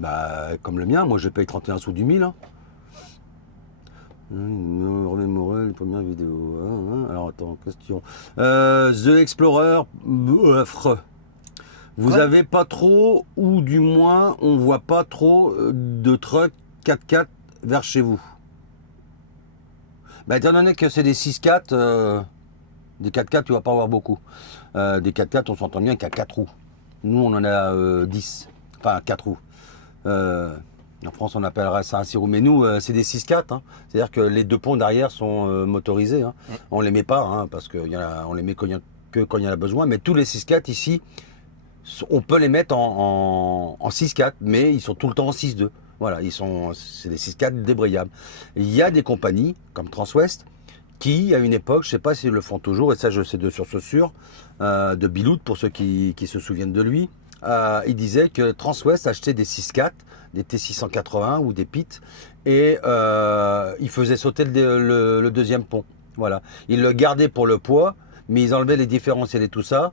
Bah, comme le mien, moi je paye 31 sous du mille. Hein. Remémorer les premières vidéos. Alors attends, question. The Explorer, vous Quoi avez pas trop, ou du moins on voit pas trop de trucks 4x4 vers chez vous. Bah étant donné que c'est des 6x4, des 4x4 tu vas pas avoir beaucoup. Des 4x4 on s'entend bien qu'à 4 roues. Nous on en a 10, enfin 4 roues. En France, on appellerait ça un 6 roues. Mais nous, c'est des 6x4. Hein. C'est-à-dire que les deux ponts derrière sont motorisés. Hein. On ne les met pas, hein, parce qu'on les met que quand il y en a besoin. Mais tous les 6x4 ici, on peut les mettre en 6x4, mais ils sont tout le temps en 6.2. Voilà, c'est des 6x4 débrayables. Il y a des compagnies, comme Transwest, qui, à une époque, je ne sais pas s'ils le font toujours, et ça, je sais de source sûre, de Bilout, pour ceux qui se souviennent de lui, il disait que Transwest achetait des 6x4, des T680 ou des PIT, et il faisait sauter le deuxième pont. Voilà. Ils le gardaient pour le poids, mais ils enlevaient les différentiels et tout ça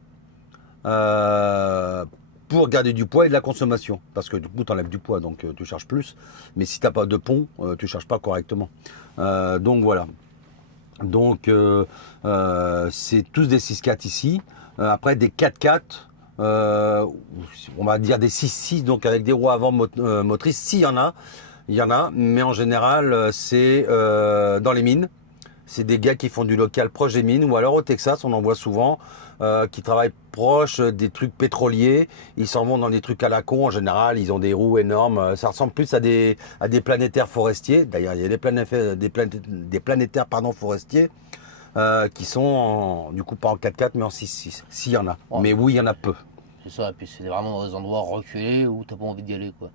pour garder du poids et de la consommation. Parce que du coup, tu enlèves du poids, donc tu charges plus. Mais si tu n'as pas de pont, tu ne charges pas correctement. Donc voilà. Donc c'est tous des 6x4 ici. Après des 4x4. On va dire des 6-6, donc avec des roues avant motrices. Si, il y en a, mais en général, c'est dans les mines. C'est des gars qui font du local proche des mines, ou alors au Texas, on en voit souvent, qui travaillent proche des trucs pétroliers. Ils s'en vont dans des trucs à la con. En général, ils ont des roues énormes. Ça ressemble plus à des planétaires forestiers. D'ailleurs, il y a des planétaires forestiers qui sont du coup pas en 4x4, mais en 6-6. S'il y en a. Ouais. Mais oui, il y en a peu. C'est ça, et puis c'est vraiment dans des endroits reculés où t'as pas envie d'y aller, quoi.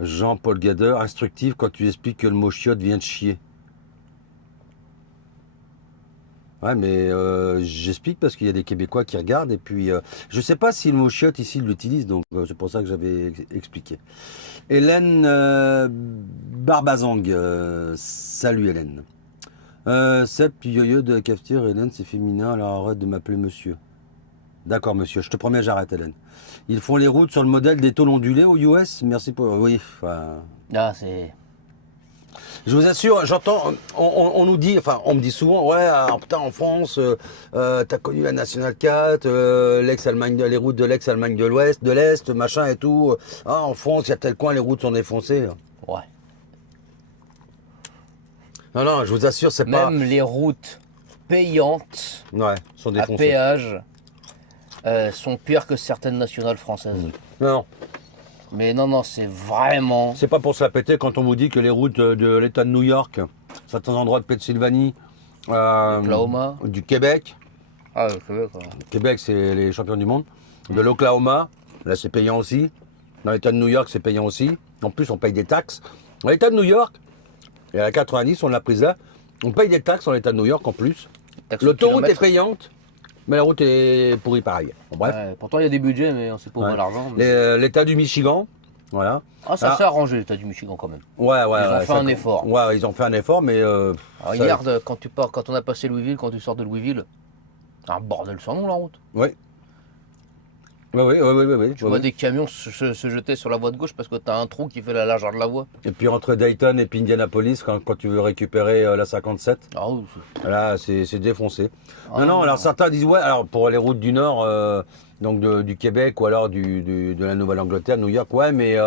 Jean-Paul Gader, instructif quand tu expliques que le mot chiotte vient de chier. Ouais, mais j'explique parce qu'il y a des Québécois qui regardent et puis je sais pas si le mot chiotte ici l'utilise, donc c'est pour ça que j'avais expliqué. Hélène Barbazang, salut Hélène. Seb, yo-yo de la cafetière, Hélène c'est féminin, alors arrête de m'appeler monsieur. D'accord, monsieur, je te promets, j'arrête, Hélène. Ils font les routes sur le modèle des tôles ondulées aux US. Merci pour. Oui, enfin. Ah, c'est. Je vous assure, j'entends, on nous dit, enfin, on me dit souvent, ouais, alors, putain, en France, t'as connu la Nationale 4, l'ex-Allemagne, les routes de l'ex-Allemagne de l'Ouest, de l'Est, machin et tout. Ah, en France, il y a tel coin, les routes sont défoncées. Ouais. Non, non, je vous assure, c'est pas. Même les routes payantes Ouais, sont à défoncées. péage sont pires que certaines nationales françaises. Non, Mais non, c'est vraiment. c'est pas pour se la péter quand on vous dit que les routes de l'État de New York, certains endroits de Pennsylvanie, L'Oklahoma. du Québec. Ah, le Québec, ouais. Québec, c'est les champions du monde. De l'Oklahoma, là, c'est payant aussi. Dans l'État de New York, c'est payant aussi. En plus, on paye des taxes. Dans l'État de New York, et à la 90, on l'a prise là, on paye des taxes dans l'État de New York en plus. Taxe au L'autoroute est kilomètre. payante, mais la route est pourrie pareil. Bon, bref. Ouais, pourtant, il y a des budgets, mais on sait pas où Ouais. va l'argent. mais- L'État du Michigan, voilà. Ah, ça Ah. s'est arrangé, l'État du Michigan, quand même. Ouais, ouais. Ils ont ouais, fait un effort. Ouais, ils ont fait un effort, mais. Alors, ça- regarde, quand on a passé Louisville, quand tu sors de Louisville, c'est un bordel sans nom, la route. Ouais. Ouais, ouais, ouais, ouais, ouais, Tu vois des camions se jeter sur la voie de gauche parce que tu as un trou qui fait la largeur de la voie. Et puis entre Dayton et puis Indianapolis, quand tu veux récupérer la 57, Ah oui, là, c'est défoncé. Ah, non, non, non. alors certains disent, ouais, alors pour les routes du Nord, donc du Québec ou alors de la Nouvelle-Angleterre, New York, ouais, mais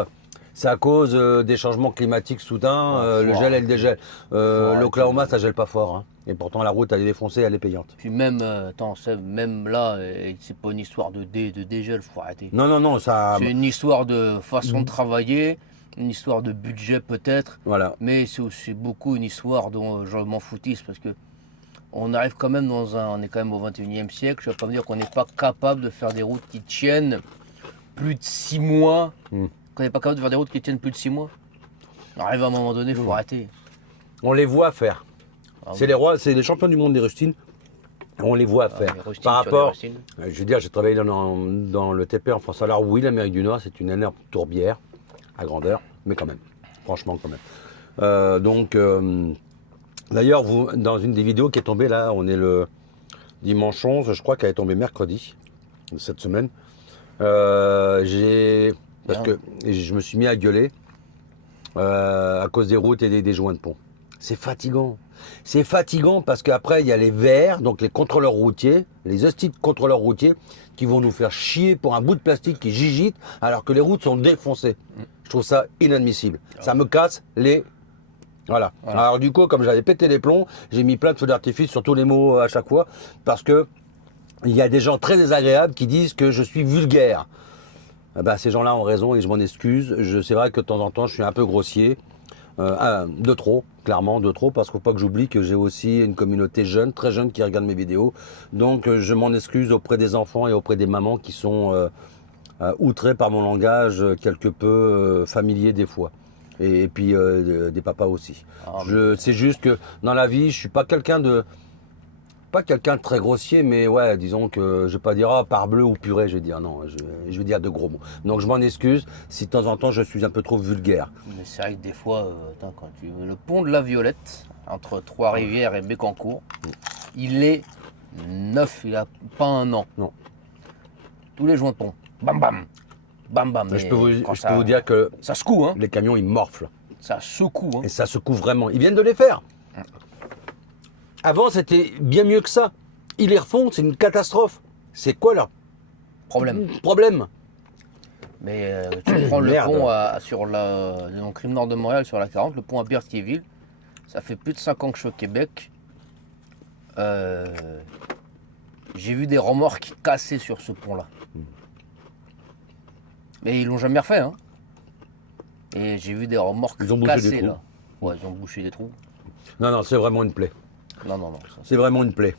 c'est à cause des changements climatiques soudains, Ouais, le faut gel et arrêter. le dégel. arrêter. L'Oklahoma, ça gèle pas fort. Hein. Et pourtant, la route, elle est défoncée, elle est payante. Puis même, attends, même là, c'est pas une histoire de dégel, faut arrêter. Non, non, non, ça. C'est une histoire de façon de travailler, une histoire de budget peut-être, Voilà. mais c'est aussi beaucoup une histoire dont je m'en foutisse parce que on arrive quand même on est quand même au 21e siècle, je vais pas me dire qu'on n'est pas capable de faire des routes qui tiennent plus de 6 mois, qu'on n'est pas capable de faire des routes qui tiennent plus de 6 mois. On arrive à un moment donné, faut arrêter. On les voit faire. Ah C'est oui. les rois, c'est les champions du monde des rustines. On les voit faire. les rustines Par sur les rapport, rustines. je veux dire, j'ai travaillé dans le TP en France. Alors oui, l'Amérique du Nord, c'est une énorme tourbière à grandeur, mais quand même, franchement quand même. D'ailleurs, dans une des vidéos qui est tombée là, on est le dimanche 11, je crois qu'elle est tombée mercredi de cette semaine. Parce que je me suis mis à gueuler à cause des routes et des joints de pont. C'est fatigant. C'est fatigant parce qu'après, il y a les verts, donc les contrôleurs routiers, les hosties de contrôleurs routiers, qui vont nous faire chier pour un bout de plastique qui gigite alors que les routes sont défoncées. Je trouve ça inadmissible. Ça me casse les... Voilà. Alors du coup, comme j'avais pété les plombs, j'ai mis plein de feux d'artifice sur tous les mots à chaque fois parce que il y a des gens très désagréables qui disent que je suis vulgaire. Eh ben, ces gens-là ont raison et je m'en excuse. C'est vrai que de temps en temps, je suis un peu grossier. De trop, clairement, de trop, parce qu'il ne faut pas que j'oublie que j'ai aussi une communauté jeune, très jeune, qui regarde mes vidéos. Donc, je m'en excuse auprès des enfants et auprès des mamans qui sont outrés par mon langage quelque peu familier des fois. Et puis des papas aussi. Ah, C'est juste que dans la vie, je suis pas quelqu'un de très grossier, mais ouais, disons que je vais pas dire parbleu ou purée, je vais dire non, je vais dire de gros mots. Donc je m'en excuse si de temps en temps je suis un peu trop vulgaire. Mais c'est vrai que des fois, le pont de la Violette, entre Trois-Rivières et Bécancour, il est neuf, il a pas un an. Non. Tous les joints de pont, bam bam, bam bam. Mais je Mais peux quand vous dire que ça secoue, hein, les camions ils morflent ça secoue. Hein. et ça secoue vraiment. Ils viennent de les faire. Avant c'était bien mieux que ça. Ils les refont, c'est une catastrophe. C'est quoi leur problème? Mais tu prends le Merde. pont sur donc Rive Nord de Montréal, sur la 40, le pont à Berthierville, ça fait plus de 5 ans que je suis au Québec. J'ai vu des remorques cassées sur ce pont-là. Mais ils l'ont jamais refait, hein. Et j'ai vu des remorques Ils ont bouché des cassées trous. là. Ouais, ils ont bouché des trous. Non, c'est vraiment une plaie. Non. C'est vraiment une plaie.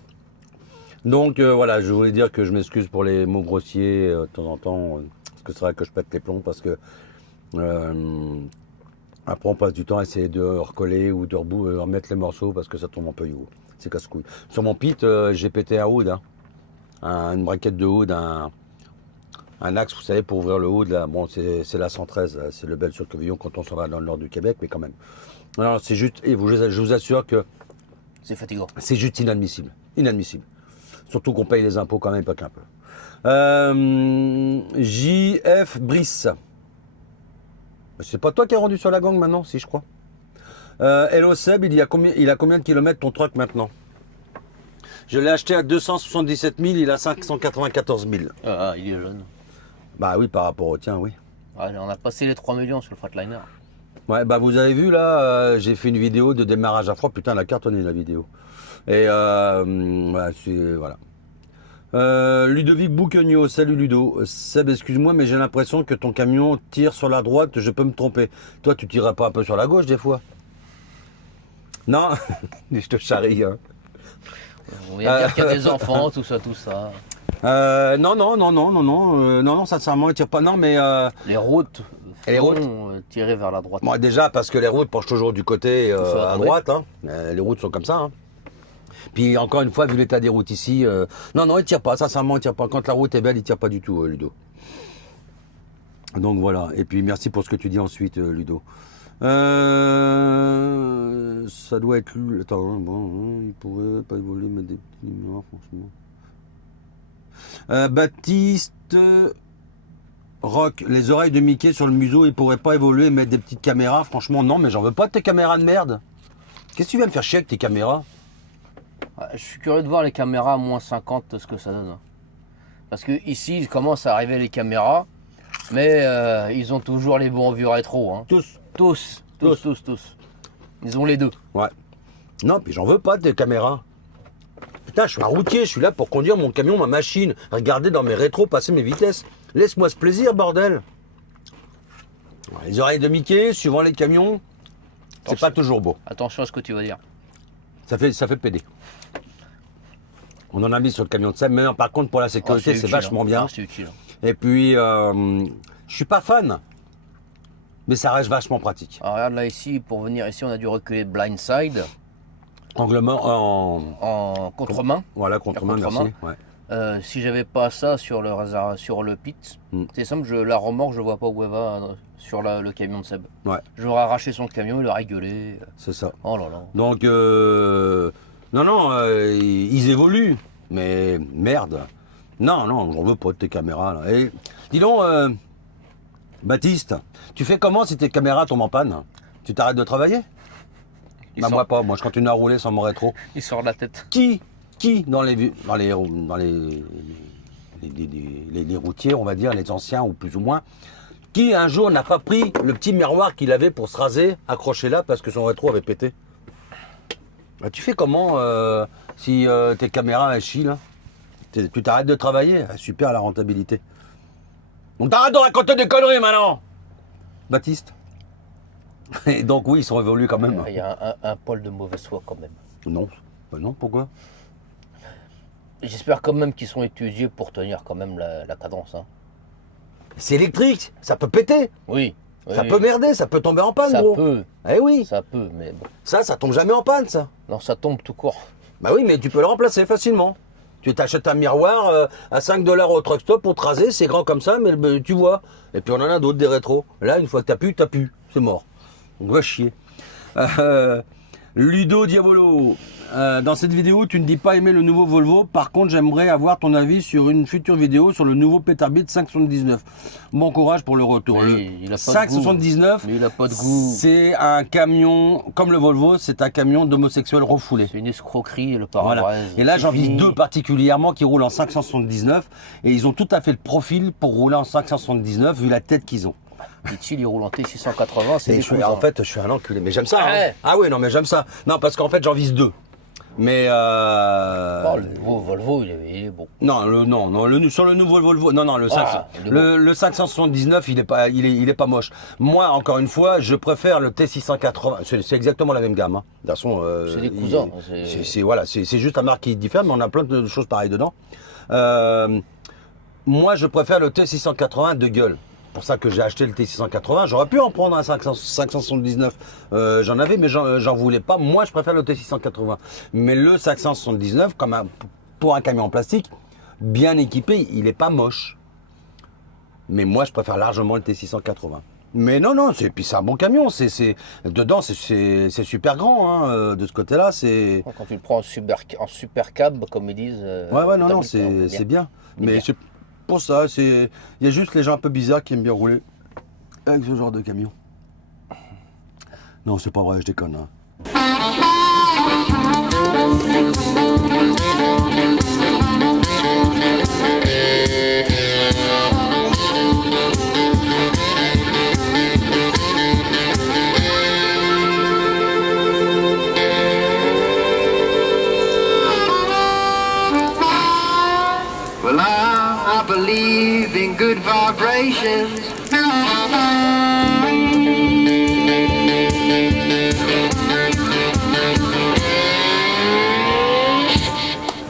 Donc voilà, je voulais dire que je m'excuse pour les mots grossiers de temps en temps, parce que c'est vrai que je pète les plombs, parce que après on passe du temps à essayer de recoller ou de remettre les morceaux parce que ça tombe un peu haut. C'est casse-couille. Sur mon pit, j'ai pété un hood, une braquette de hood, un axe, vous savez, pour ouvrir le hood. Là. Bon, c'est la 113, là, c'est le bel sur Quevillon quand on s'en va dans le nord du Québec, mais quand même. Alors c'est juste, et je vous assure que C'est fatigant. c'est juste inadmissible. Inadmissible. Surtout qu'on paye les impôts quand même, pas qu'un peu. JF Brice. C'est pas toi qui es rendu sur la gang maintenant, si je crois. Hello Seb, il a combien de kilomètres ton truck maintenant? Je l'ai acheté à 277 000, il a 594 000. Ah, il est jeune. Bah oui, par rapport au tien, oui. Ah, on a passé les 3 millions sur le Freightliner. Ouais, bah vous avez vu là, j'ai fait une vidéo de démarrage à froid. Putain, elle a cartonné la vidéo. Et voilà. Ludovic Bouquegno, salut Ludo. Seb, excuse-moi, mais j'ai l'impression que ton camion tire sur la droite, je peux me tromper. Toi, tu tirerais pas un peu sur la gauche des fois? Non, je te charrie. Hein. On vient de dire qu'il y a des enfants, tout ça, tout ça. Non, sincèrement, il tire pas. Non, mais Les routes et les routes tirées vers la droite. Bon, déjà parce que les routes penchent toujours du côté à droite. droite. Hein. Les routes sont comme ça. Hein. Puis encore une fois, vu l'état des routes ici, non, il tire pas. Sincèrement, il tire pas. Quand la route est belle, il tire pas du tout, Ludo. Donc voilà. Et puis merci pour ce que tu dis ensuite, Ludo. Ça doit être. Attends, bon, il pourrait pas évoluer, mettre des petits noirs, franchement. Baptiste Rock, les oreilles de Mickey sur le museau, il pourrait pas évoluer, mettre des petites caméras. Franchement, non, mais j'en veux pas de tes caméras de merde. Qu'est-ce que tu viens me faire chier avec tes caméras? Je suis curieux de voir les caméras à moins 50, ce que ça donne. Parce que ici, il commence à arriver les caméras, mais ils ont toujours les bons vieux rétro. Hein. Tous. Tous. Ils ont les deux. Ouais. Non, puis j'en veux pas de tes caméras. Putain, je suis un routier, je suis là pour conduire mon camion, ma machine, regarder dans mes rétros, passer mes vitesses. Laisse-moi ce plaisir, bordel. Les oreilles de Mickey, suivant les camions, c'est pas toujours beau. Attention à ce que tu vas dire. Ça fait péder. On en a mis sur le camion de Seb, mais non, par contre, pour la sécurité, c'est vachement bien. C'est utile. Et puis, je suis pas fan, mais ça reste vachement pratique. Alors regarde là ici, pour venir ici, on a dû reculer blindside. Angle mort en contre-main. Voilà, contre-main, merci. Ouais. Si j'avais pas ça sur le pit, c'est simple, la remorque, je vois pas où elle va sur le camion de Seb. Ouais. J'aurais arraché son camion, il aurait gueulé. C'est ça. Oh là là. Donc, ils évoluent, mais merde. Non, j'en veux pas de tes caméras. Là. Et, dis donc, Baptiste, tu fais comment si tes caméras tombent en panne? Tu t'arrêtes de travailler? Bah, moi pas, moi je continue à rouler sans mon rétro. Il sort de la tête. Qui dans les routiers, on va dire, les anciens ou plus ou moins, qui un jour n'a pas pris le petit miroir qu'il avait pour se raser, accroché là parce que son rétro avait pété? Bah, tu fais comment si tes caméras elles chient là? Tu t'arrêtes de travailler? Ah, super la rentabilité. Donc t'arrêtes de raconter des conneries maintenant, Baptiste. Et donc oui, ils sont évolués quand même. Il y a un poil de mauvaise foi quand même. Non, non, pourquoi? J'espère quand même qu'ils sont étudiés pour tenir quand même la cadence. Hein. C'est électrique, ça peut péter. Oui. Ça peut merder, ça peut tomber en panne, gros. Ça peut. Eh oui. Ça peut, mais bon. Ça tombe jamais en panne, ça. Non, ça tombe tout court. Bah oui, mais tu peux le remplacer facilement. Tu t'achètes un miroir à 5 $ au truck stop pour te raser, c'est grand comme ça, mais tu vois. Et puis on en a d'autres, des rétros. Là, une fois que t'as pu, c'est mort. Donc va chier. Ludo Diabolo, dans cette vidéo, tu ne dis pas aimer le nouveau Volvo. Par contre, j'aimerais avoir ton avis sur une future vidéo sur le nouveau Peterbilt 579. Bon courage pour le retour. Oui, Le 579, il a pas de goût. C'est un camion, comme le Volvo, c'est un camion d'homosexuels refoulés. C'est une escroquerie, le pare-brise. Voilà. Et là, j'en vise deux particulièrement qui roulent en 579 et ils ont tout à fait le profil pour rouler en 579 vu la tête qu'ils ont. Dit-il, il roule en T680, c'est des en fait, je suis un enculé, mais j'aime ça. Ouais. Hein. Ah oui, non, mais j'aime ça. Non, parce qu'en fait, j'en vise deux. Mais oh, le nouveau Volvo, il est bon. Non, sur le nouveau Volvo, non, le 579, il est pas moche. Moi, encore une fois, je préfère le T680. C'est exactement la même gamme. Hein. De toute façon, c'est des cousins. C'est juste un marque qui diffère, mais on a plein de choses pareilles dedans. Moi, je préfère le T680 de gueule. C'est pour ça que j'ai acheté le T680. J'aurais pu en prendre un 579. J'en avais, mais j'en voulais pas. Moi, je préfère le T680. Mais le 579, pour un camion en plastique, bien équipé, il est pas moche. Mais moi, je préfère largement le T680. Mais non, non, puis c'est un bon camion. Dedans, c'est super grand hein, de ce côté-là. C'est Quand tu le prends en super cab, comme ils disent, ouais, ouais, non, non, t'habites, on est c'est bien. On est Mais bien. c'est pour ça. Il y a juste les gens un peu bizarres qui aiment bien rouler avec ce genre de camion. Non, c'est pas vrai, je déconne. Hein. Well, I believe in good vibrations.